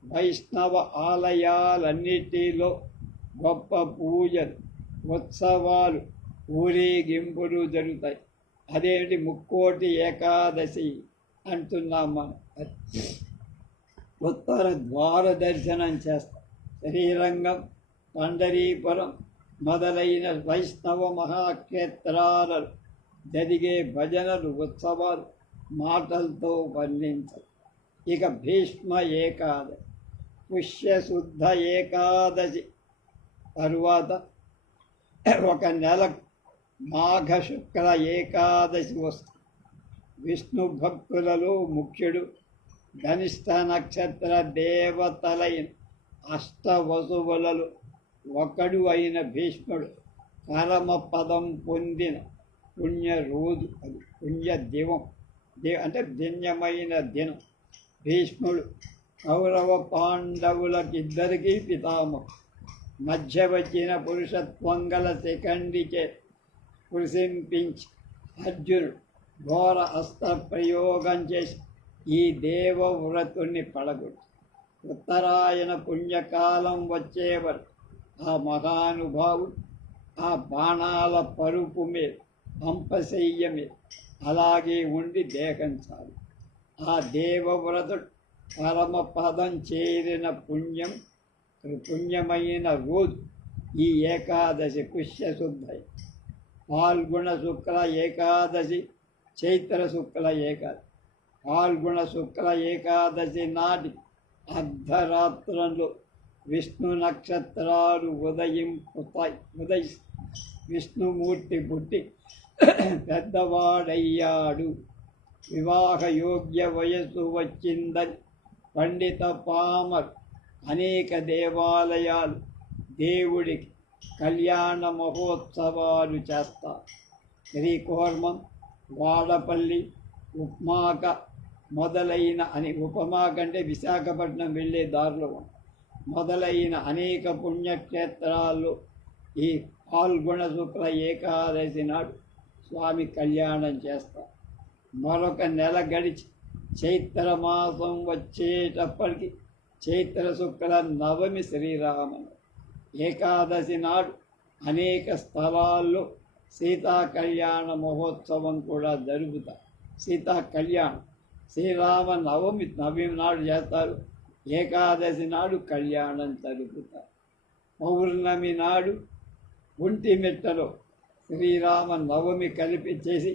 వైష్ణవ ఆలయాలన్నిటిలో గొప్ప పూజలు, ఉత్సవాలు, ఊరేగింపులు జరుగుతాయి. అదేంటి ముక్కోటి ఏకాదశి అంటున్నాం మనం. ఉత్తర ద్వార దర్శనం చేస్తాం. శ్రీరంగం, పండరీపురం మొదలైన వైష్ణవ మహాక్షేత్రాలలో జరిగే భజనలు, ఉత్సవాలు మాటలతో వర్ణించరు. ఇక భీష్మ ఏకాదశి పుష్యశుద్ధ ఏకాదశి తరువాత ఒక నెల మాఘ శుక్ల ఏకాదశి వస్తుంది. విష్ణు భక్తులలో ముఖ్యుడు ధనిష్ట నక్షత్ర దేవతలైన అష్టవసువులలో ఒకడు అయిన భీష్ముడు పరమపదం పొందిన పుణ్య రోజు. అది పుణ్య దివం, అంటే దివ్యమైన దినం. భీష్ముడు కౌరవ పాండవులకిద్దరికీ పితామహుడు. మధ్య వచ్చిన పురుషత్వం గల శిఖండిచే పురుషింపించి అర్జునుడు ఘోర అస్త్ర ప్రయోగం చేసి ఈ దేవవ్రతుణ్ణి పడగొట్టి ఉత్తరాయణ పుణ్యకాలం వచ్చేవారు ఆ మహానుభావుడు ఆ బాణాల పరుపు మీద పంపశయ్య మీద అలాగే ఉండి దేహం చాలు. ఆ దేవవ్రతుడు పరమపదం చేరిన పుణ్యమైన రోజు ఈ ఏకాదశి పుష్యశుద్ధ పాల్గొన శుక్ల ఏకాదశి, చైత్ర శుక్ల ఏకాదశి. పాల్గొన శుక్ల ఏకాదశి నాటి అర్ధరాత్రంలో విష్ణు నక్షత్రాలు ఉదయి విష్ణుమూర్తి పుట్టి పెద్దవాడయ్యాడు. వివాహ యోగ్య వయస్సు వచ్చిందని పండిత పామర్ అనేక దేవాలయాలు దేవుడికి కళ్యాణ మహోత్సవాలు చేస్తారు. శ్రీకూర్మం, వాడపల్లి, ఉప్మాక మొదలైన ఉపమాక అంటే విశాఖపట్నం వెళ్ళే దారిలో మొదలైన అనేక పుణ్యక్షేత్రాల్లో ఈ పాల్గొన శుక్ల ఏకాదశి నాడు స్వామి కళ్యాణం చేస్తారు. మరొక నెల గడిచి చైత్రమాసం వచ్చేటప్పటికి చైత్ర శుక్ల నవమి శ్రీరామను ఏకాదశి నాడు అనేక స్థలాల్లో సీతా కళ్యాణ మహోత్సవం కూడా జరుగుతారు. సీతా కళ్యాణం శ్రీరామ నవమి నాడు చేస్తారు. ఏకాదశి నాడు కళ్యాణం జరుగుతారు. పౌర్ణమి నాడు ఒంటిమిట్టలో శ్రీరామ నవమి కలిపి చేసి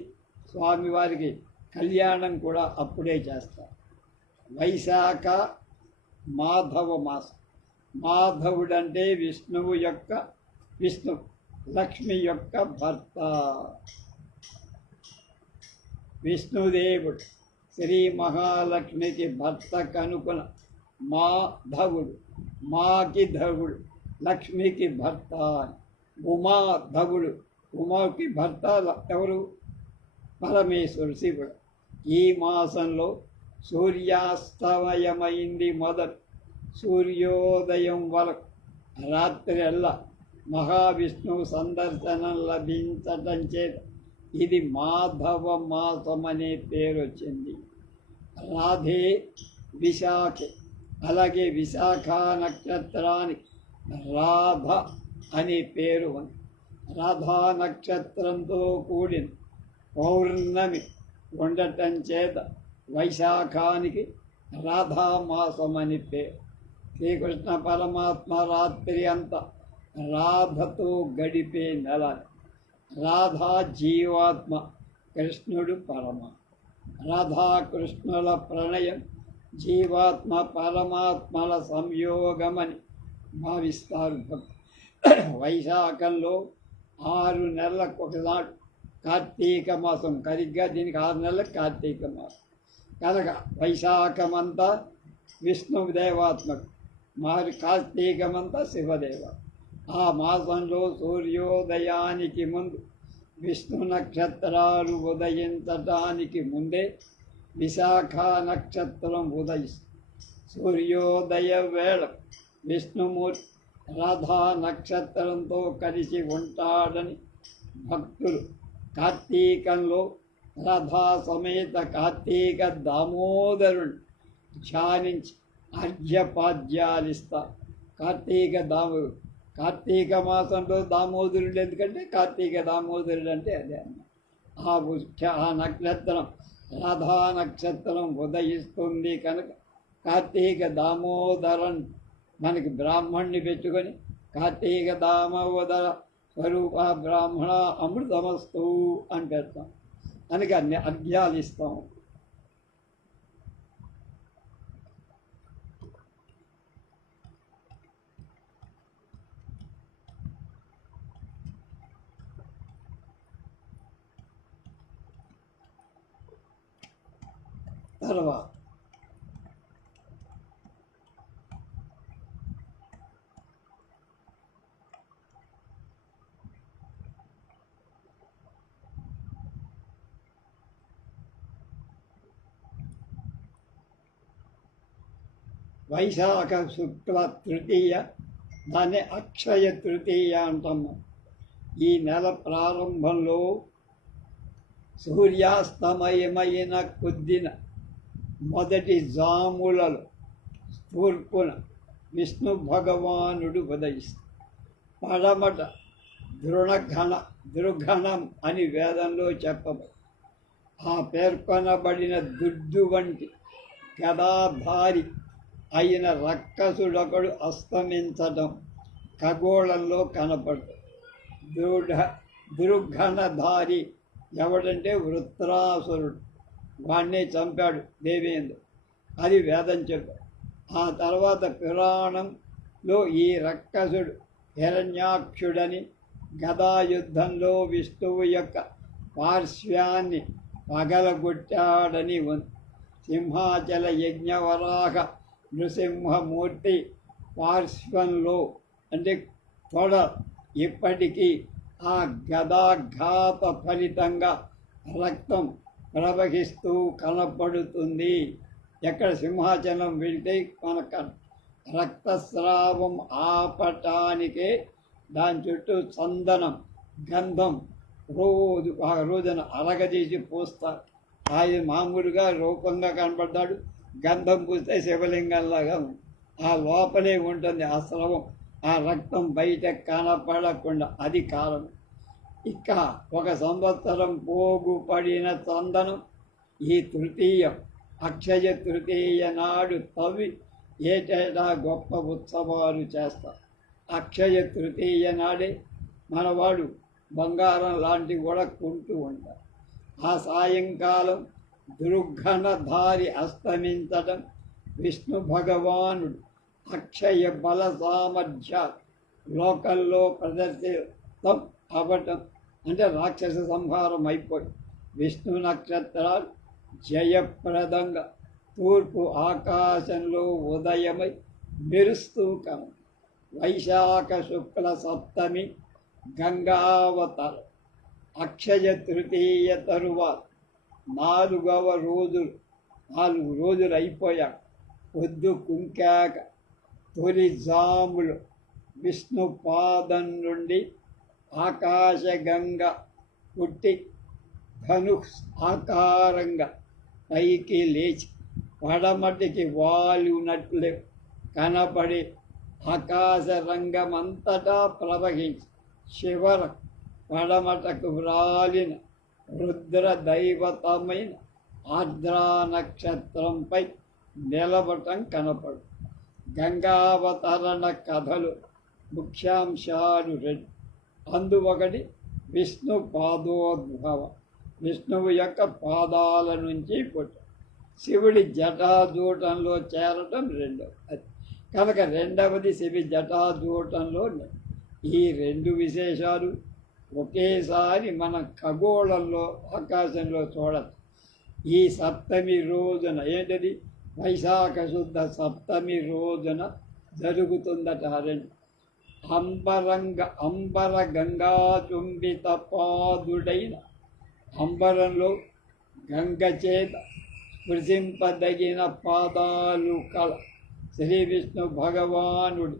స్వామివారికి కళ్యాణం కూడా అప్పుడే చేస్తారు. వైశాఖ మాధవ మాసం. మాధవుడంటే విష్ణు లక్ష్మి యొక్క భర్త. విష్ణుదేవుడు శ్రీ మహాలక్ష్మికి భర్త కనుకున మాధవుడు, మాకి ధవుడు, లక్ష్మికి భర్త. ఉమాధవుడు, ఉమాకి భర్త ఎవరు? పరమేశ్వరుడు శివుడు. ఈ మాసంలో సూర్యాస్తమయమైంది మొదలు సూర్యోదయం వరకు రాత్రి మహావిష్ణువు సందర్శనం లభించటం చేత ఇది మాధవ మాసం అనే పేరు వచ్చింది. రాధే విశాఖే, అలాగే విశాఖ నక్షత్రానికి రాధ అనే పేరు ఉంది. రాధా నక్షత్రంతో కూడిన పౌర్ణమి ఉండటం చేత వైశాఖానికి రాధామాసం అని పేరు. శ్రీకృష్ణ పరమాత్మ రాత్రి అంతా రాధతో గడిపే నెల. రాధా జీవాత్మ, కృష్ణుడు పరమాత్మ. రాధాకృష్ణుల ప్రణయం జీవాత్మ పరమాత్మల సంయోగమని భావిస్తారు భక్తులు. వైశాఖంలో 6 నెలలకు ఒకనాడు కార్తీక మాసం, సరిగ్గా దీనికి 6 నెలలకు కార్తీక మాసం కనుక వైశాఖమంతా విష్ణుదేవాత్మకు, కార్తీకమంతా శివదేవ. ఆ మాసంలో సూర్యోదయానికి ముందు విష్ణు నక్షత్రాలు ఉదయించటానికి ముందే విశాఖ నక్షత్రం ఉదయిస్తుంది. సూర్యోదయ వేళ విష్ణుమూర్తి రాధా నక్షత్రంతో కలిసి ఉంటాడని భక్తులు కార్తీకంలో రాధా సమేత కార్తీక దామోదరుని ధ్యానించి అర్ఘ్యపాద్యాలిస్తారు. కార్తీక మాసంలో దామోదరుడు ఎందుకంటే కార్తీక దామోదరుడు అంటే అదే అన్న. ఆ నక్షత్రం రాధా నక్షత్రం ఉదయిస్తుంది కనుక కార్తీక దామోదరన్ మనకి బ్రాహ్మణ్ణి పెట్టుకొని కార్తీక దామోదర స్వరూప బ్రాహ్మణ అమృతమస్తు అని పెడతాం. అందుకే అన్ని అర్ఘ్యాలు ఇస్తాం. తర్వాత వైశాఖ శుక్ల తృతీయ, దాన్ని అక్షయ తృతీయ అంటాము. ఈ నెల ప్రారంభంలో సూర్యాస్తమయమైన కొద్దిన మొదటి జాములలో తూర్పున విష్ణు భగవానుడు ఉదయిస్తాడు. పడమట దృఘణం అని వేదంలో చెప్పబడి ఆ పేర్కొనబడిన దుడ్డు వంటి గదాధారి అయిన రక్కసుడొకడు అస్తమించడం ఖగోళంలో కనపడుతుంది. దుర్ఘణధారి ఎవడంటే వృత్రాసురుడు. వాణ్ణి చంపాడు దేవేంద్రుడు. అది వేదం చెప్పాడు. ఆ తర్వాత పురాణం లో ఈ రక్కసుడు హిరణ్యాక్షుడని గదాయుద్ధంలో విష్ణువు యొక్క పార్శ్వాన్ని పగలగొట్టాడని ఉంది. సింహాచల యజ్ఞవరాహ నృసింహమూర్తి పార్శ్వంలో అంటే తొడ ఇప్పటికీ ఆ గదాఘాత ఫలితంగా రక్తం ప్రవహిస్తూ కనపడుతుంది. ఎక్కడ సింహాచలం వెళ్తే మనకు రక్తస్రావం ఆపటానికే దాని చుట్టూ చందనం గంధం ఆ రోజున అరగదీసి పూస్తారు. ఆయన మామూలుగా రూపంగా కనపడతాడు, గంధం పూస్తే శివలింగంలాగా ఆ లోపలే ఉంటుంది ఆ స్రవం, ఆ రక్తం బయట కనపడకుండా. అది కారణం. ఇక 1 సంవత్సరం పోగు పడిన చందనం ఈ తృతీయం అక్షయ తృతీయ నాడు తవ్వి ఏటేటా గొప్ప ఉత్సవాలు చేస్తారు. అక్షయ తృతీయ నాడే మనవాడు బంగారం లాంటివి కూడా కొంటూ ఉంటారు. ఆ సాయంకాలం దుర్ఘనధారి అస్తమించడం విష్ణు భగవానుడు అక్షయ బల సామర్థ్య లోకల్లో ప్రదర్శితం అవ్వటం అంటే రాక్షస సంహారం అయిపోయి విష్ణు నక్షత్రాలు జయప్రదంగా తూర్పు ఆకాశంలో ఉదయమై మెరుస్తూ కను. వైశాఖ శుక్ల సప్తమి గంగావతారం అక్షయ తృతీయ తరువాత 4 రోజులు అయిపోయాక పొద్దు కుంకాక తొలి జాములు విష్ణు పాదం నుండి ఆకాశగంగ పుట్టి ధను ఆకారంగా పైకి లేచి పడమటికి వాలినట్లే కనపడి ఆకాశ రంగమంతటా ప్రవహించి శివర పడమటకు వ్రాలిన రుద్ర దైవతమైన ఆర్ద్రా నక్షత్రంపై నిలబటం కనపడు. గంగావతరణ కథలు ముఖ్యాంశాలు 2. అందు ఒకటి విష్ణు పాదోద్భవ, విష్ణువు యొక్క పాదాల నుంచి పుట్ట, శివుడి జటాజూటంలో చేరటం 2వ. కనుక 2వది శివి జటాజూటంలో. ఈ 2 విశేషాలు ఒకేసారి మన ఖగోళంలో ఆకాశంలో చూడచ్చు. ఈ సప్తమి రోజున ఏంటది వైశాఖ శుద్ధ సప్తమి రోజున జరుగుతుందట. 2 అంబర గంగా చుంబిత పాదుడైన అంబరంలో గంగ చేత స్పృశింపదగిన పాదాలు కల శ్రీ విష్ణు భగవానుడి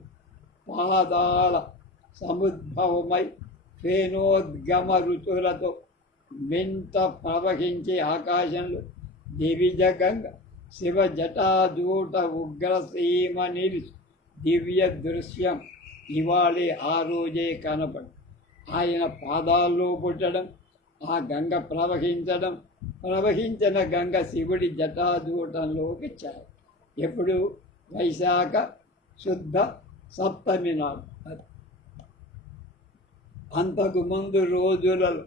పాదాల సముద్భవమై ఫేనోద్గమ రుచులతో మింట ప్రవహించే ఆకాశంలో దివిజగంగ శివ జటాజూట ఉగ్రసీమ నిలిచి దివ్య దృశ్యం ఇవాళే ఆ రోజే కనపడు. ఆయన పాదాల్లో పుట్టడం, ఆ గంగ ప్రవహించడం, ప్రవహించిన గంగ శివుడి జటాజూటంలోకి చేరు. ఎప్పుడు వైశాఖ శుద్ధ సప్తమి నాడు. అంతకు ముందు రోజులలో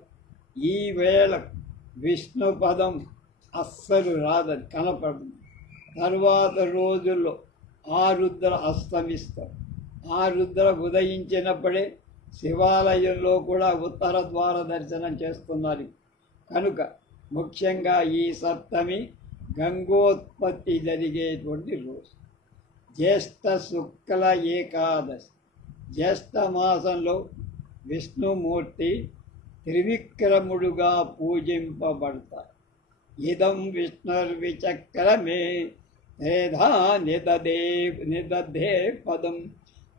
ఈ వేళ విష్ణు పదం అస్సలు రాదని కనపడుతుంది. తరువాత రోజుల్లో ఆ రుద్ర అస్తమిస్తారు. ఆ రుద్ర ఉదయించినప్పుడే శివాలయంలో కూడా ఉత్తర ద్వార దర్శనం చేస్తున్నారు. కనుక ముఖ్యంగా ఈ సప్తమి గంగోత్పత్తి జరిగేటువంటి రోజు. జ్యేష్ఠ శుక్ల ఏకాదశి. జ్యేష్ఠ మాసంలో విష్ణుమూర్తి త్రివిక్రముడుగా పూజింపబడతారు. ఇదం విష్ణుర్విచక్రమే త్రేధా నిదదే పదం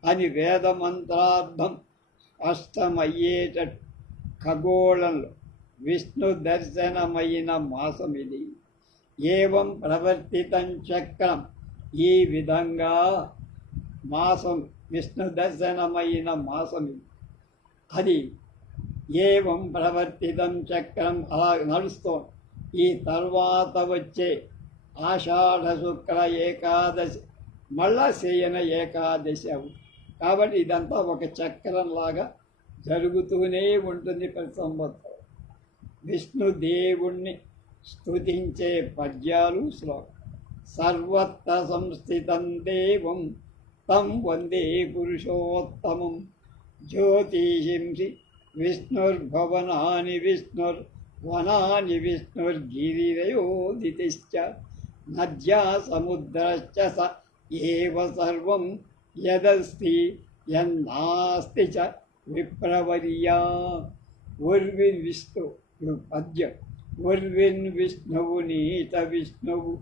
అని వేదమంత్రార్థం స్పష్టమయ్యేటట్టు ఖగోళంలో విష్ణు దర్శనమైన మాసం ఇది. ఏవం ప్రవర్తితం చక్రం, ఈ విధంగా మాసం విష్ణు దర్శనమైన మాసం ఇది. అది ఏవం ప్రవర్తితం చక్రం అలా నడుస్తోంది. ఈ తర్వాత వచ్చే ఆషాఢ శుక్ల ఏకాదశి మళ్ళా శయన ఏకాదశి అవు. కాబట్టి ఇదంతా ఒక చక్రంలాగా జరుగుతూనే ఉంటుంది ప్రతి సంవత్సరం. విష్ణుదేవుణ్ణి స్తుతించే పద్యాలు శ్లోకం. సర్వత్ర సంస్థితం దేవం తం వందే పురుషోత్తమం. జ్యోతిషింసి విష్ణుర్భవనాని విష్ణుర్వనాని విష్ణుర్గిరిరయోదితిశ్చ నద్యా సముద్రశ్చ స ఏవ సర్వం యదస్తి యన్నాస్తి చ విప్రవర్యా. ఉర్విన్ విష్ణు పద్యం. ఉర్విన్ విష్ణువు నీత విష్ణువు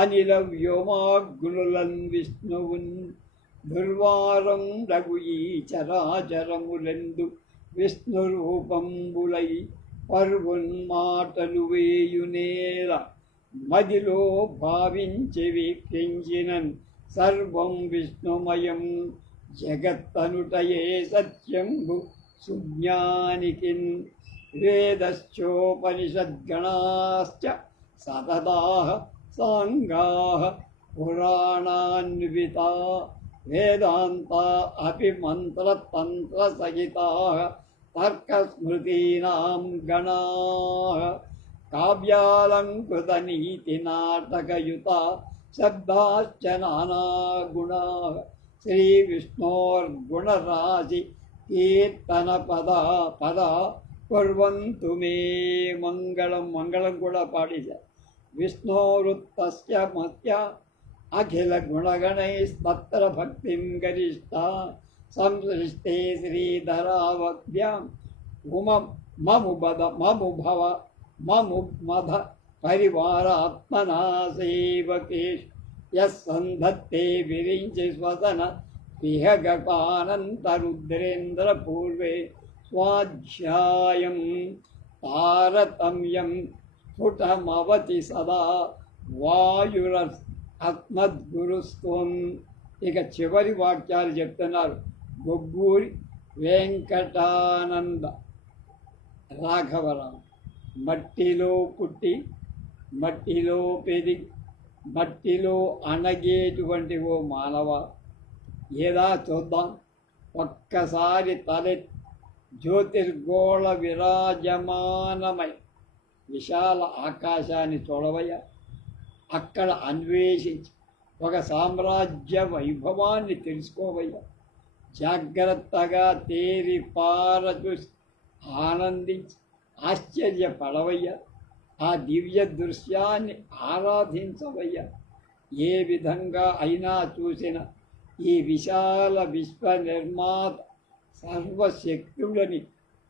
అనిల వ్యోమాగ్నులన్ విష్ణువున్ దుర్వారం రఘు ఈ చరాచరములందు విష్ణు రూపంబులై పర్వున్ మాటలు వేయునేల మదిలో భావించి వీక్షించినన్ సర్వం విష్ణుమయం జగత్తనుటయే సత్యంబు సుజ్ఞానికిన్. వేదశ్చోపనిషద్గణాశ్చ సతతాః సాంగాః పురాణాన్వితా వేదాంతా అపి మంత్రతంత్రసహితాః తర్కస్మృతీనాం గణాః. కావ్యాలంకృతనీతినాటకయుతా శబ్దాశ్చ నానాగుణాః. శ్రీవిష్ణోర్గుణరాశి కీర్తనపదా పదా కుర్వంతు మే మంగళం. మంగళం కూడా పాడేశారు. విష్ణోరుత్తస్య మత్య అఖిల గుణగణైస్తత్ర భక్తిం గరిష్ఠా సంసృష్టే శ్రీధరావభ్యాం మము భవ మము మధ పరివారాత్మనా సేవకేష్ యస్సంధత్తే విరించి స్వసన విహగపానంతరుద్రేంద్ర పూర్వే స్వాధ్యాయం తారతమ్యం స్ఫుటమవతి సదా వాయురస్మద్గురుస్త్వం. ఇక చివరి వాక్యాలు చెప్తున్నారు. గొగ్గూరి వెంకటానంద రాఘవరావు. మట్టిలో పుట్టి మట్టిలో పెరిగి మట్టిలో అణగేటువంటి ఓ మానవ, ఏదా చూద్దాం. ఒక్కసారి తలెత్తి జ్యోతిర్గోళ విరాజమానమై విశాల ఆకాశాన్ని చూడవయ్యా. అక్కడ అన్వేషించి ఒక సామ్రాజ్య వైభవాన్ని తెలుసుకోవయ్యా. జాగ్రత్తగా తేరి పారచూసి ఆనందించి ఆశ్చర్యపడవయ్యా. ఆ దివ్య దృశ్యాన్ని ఆరాధించవయ్యా. ఏ విధంగా అయినా చూసిన ఈ విశాల విశ్వ నిర్మాత సర్వశక్తులని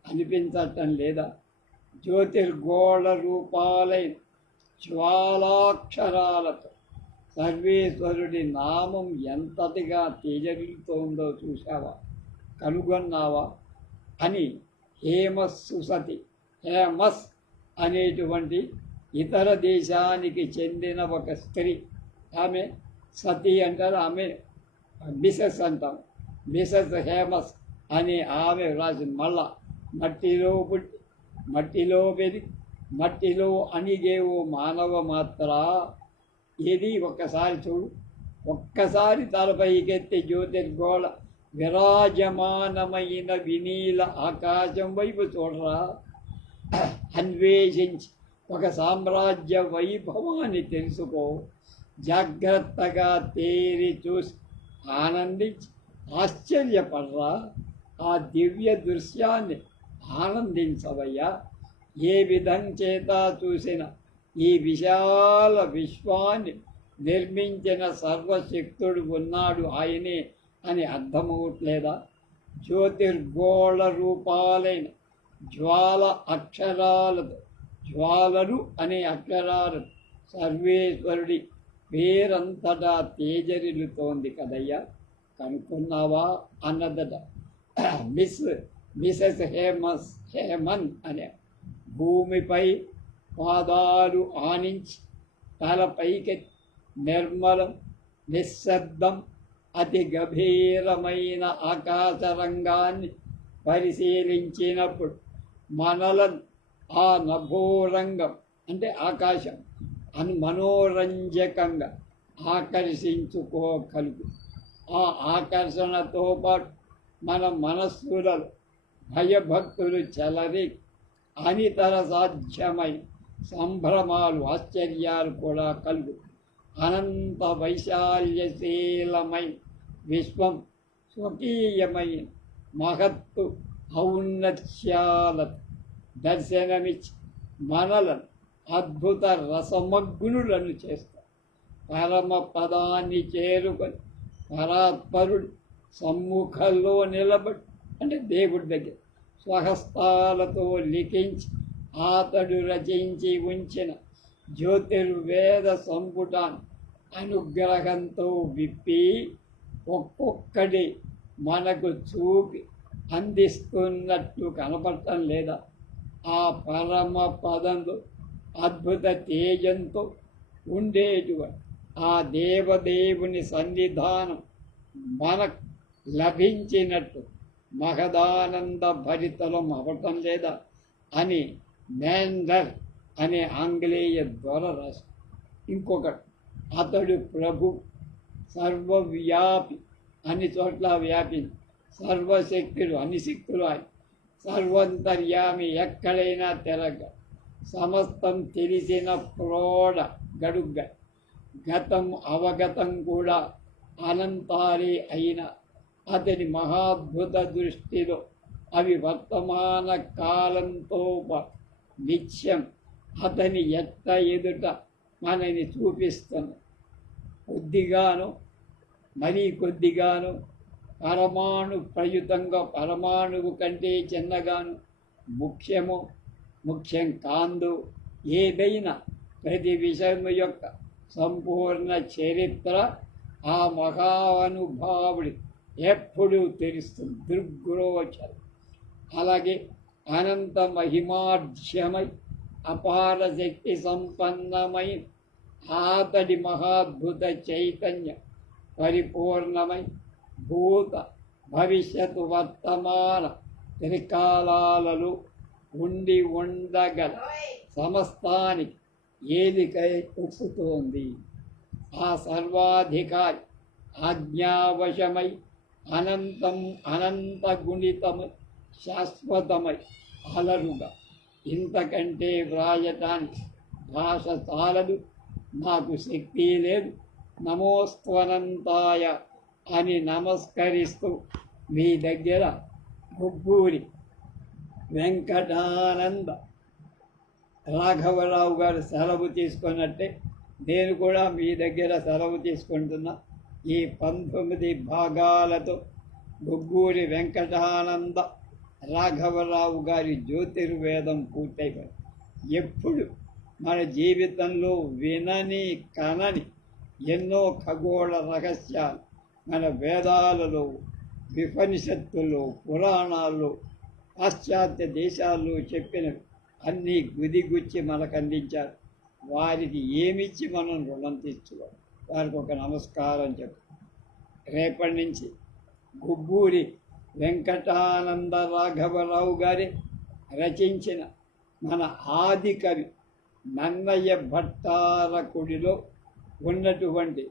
అనిపించటం లేదా? జ్యోతిర్గోళ రూపాలైన జ్వాలాక్షరాలతో సర్వేశ్వరుడి నామం ఎంతటిగా తేజరిల్లుతోందో చూశావా, కనుగొన్నావా అని హేమస్సుసతి, హేమస్ అనేటువంటి ఇతర దేశానికి చెందిన ఒక స్త్రీ, ఆమె సతి అంటారు, ఆమె మిసెస్ అంటాం, మిసెస్ హేమస్ అని ఆమె రాసింది. మళ్ళా మట్టిలో పుట్టి మట్టిలో పెరిగి మట్టిలో అణిగేవో మానవ మాత్ర ఏది ఒక్కసారి చూడు. ఒక్కసారి తలపైకెత్తి జ్యోతిర్గోళ విరాజమానమైన వినీల ఆకాశం వైపు చూడరా. అన్వేషించి ఒక సామ్రాజ్య వైభవాన్ని తెలుసుకో. జాగ్రత్తగా తేరి చూసి ఆనందించి ఆశ్చర్యపడరా. ఆ దివ్య దృశ్యాన్ని ఆనందించవయ్యా. ఏ విధం చేత చూసిన ఈ విశాల విశ్వాన్ని నిర్మించిన సర్వశక్తుడు ఉన్నాడు, ఆయనే అని అర్థమవట్లేదా? జ్యోతిర్గోళ రూపాలైన జ్వాల అక్షరాలతో, జ్వాలలు అనే అక్షరాలు సర్వేశ్వరుడి పేరంతటా తేజరిల్లుతోంది కదయ్యా, కనుక్కున్నావా అన్నదట మిసెస్ హేమన్ అనే. భూమిపై పాదాలు ఆనించి తలపైకి నిర్మలం నిశ్శబ్దం అతి గభీరమైన ఆకాశరంగాన్ని పరిశీలించినప్పుడు మనలను ఆ నభోరంగం అంటే ఆకాశం మనోరంజకంగా ఆకర్షించుకోగలుగు. ఆ ఆకర్షణతో పాటు మన మనస్సులలో భయభక్తులు చెలరి అనితర సాధ్యమై సంభ్రమాలు ఆశ్చర్యాలు కూడా కలుగు. అనంత వైశాల్యశీలమై విశ్వం స్వకీయమైన మహత్తు ఔన్నత్యాలకు దర్శనమిచ్చి మనలను అద్భుత రసమగ్నులను చేస్తారు. పరమ పదాన్ని చేరుకొని పరాత్పరుడు సమ్ముఖంలో నిలబడి అంటే దేవుడి దగ్గర స్వహస్తాలతో లిఖించి అతడు రచించి ఉంచిన జ్యోతిర్వేద సంపుటాన్ని అనుగ్రహంతో విప్పి ఒక్కొక్కటి మనకు చూపి అందిస్తున్నట్టు కనపడటం లేదా? ఆ పరమ పదంలో అద్భుత తేజంతో ఉండేటువంటి ఆ దేవదేవుని సన్నిధానం మనకు లభించినట్టు మహదానంద భరితలం అవటం లేదా అని మ్యాండర్ అనే ఆంగ్లేయ ద్వారా రాసి. ఇంకొకటి, అతడు ప్రభు సర్వవ్యాపి, అన్ని చోట్ల వ్యాపించి సర్వశక్తులు అన్ని శక్తులు ఆయన సర్వంతర్యామి, ఎక్కడైనా తెలగ సమస్తం తెలిసిన ప్రోడ గడుగ్గ గతం అవగతం కూడా అనంతాలే అయిన అతని మహాద్భుత దృష్టిలో అవి వర్తమాన కాలంతో నిత్యం అతని ఎట్ట ఎదుట మనని చూపిస్తున్న కొద్దిగాను మరీ కొద్దిగాను పరమాణు ప్రయుతంగా పరమాణువు కంటే చిన్నగాను ముఖ్యం కాందు ఏదైనా ప్రతి విషయము యొక్క సంపూర్ణ చరిత్ర ఆ మహానుభావుడి ఎప్పుడూ తెలుస్తుంది, దృగ్గోచరం. అలాగే అనంత మహిమాఢ్యమై అపార శక్తి సంపన్నమై అతడి మహాద్భుత చైతన్యం పరిపూర్ణమై భూత భవిష్యత్తు వర్తమాన త్రికాలాలలో ఉండి ఉండగల సమస్తానికి ఏలికై ఒప్పుతోంది. ఆ సర్వాధికారి ఆజ్ఞావశమై అనంత గుణితమై శాశ్వతమై అలరుగా ఇంతకంటే వ్రాయటానికి భాష చాలదు, నాకు శక్తి లేదు, నమోస్త్వనంతాయ అని నమస్కరిస్తూ మీ దగ్గర గుబ్బూరి వెంకటానంద రాఘవరావు గారు సెలవు తీసుకున్నట్టే నేను కూడా మీ దగ్గర సెలవు తీసుకుంటున్నా. ఈ 19 భాగాలతో గుబ్బూరి వెంకటానంద రాఘవరావు గారి జ్యోతిర్వేదం పూర్తయిపోయింది. ఎప్పుడు మన జీవితంలో వినని కనని ఎన్నో ఖగోళ రహస్యాలు మన వేదాలలో, విపనిషత్తుల్లో, పురాణాల్లో, పాశ్చాత్య దేశాల్లో చెప్పినవి అన్నీ గుదిగుచ్చి మనకు అందించారు. వారికి ఏమిచ్చి మనం రుణం తీర్చుకోవాలి? వారికి ఒక నమస్కారం చెప్పు. రేపటి నుంచి గుబ్బూరి వెంకటానంద రాఘవరావు గారి రచించిన మన ఆది కవి నన్నయ్య భట్టారకుడిలో ఉన్నటువంటి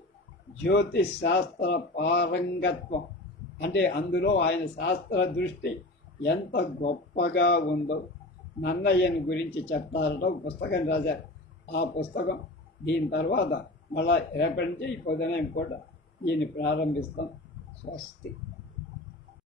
జ్యోతిష్ శాస్త్ర పారంగత్వం, అంటే అందులో ఆయన శాస్త్ర దృష్టి ఎంత గొప్పగా ఉందో నన్నయ్యని గురించి చెప్తారట. పుస్తకం రాశారు. ఆ పుస్తకం దీని తర్వాత మళ్ళా రేపటి నుంచి ఈ పొద్దున కూడా దీన్ని ప్రారంభిస్తాం. స్వస్తి.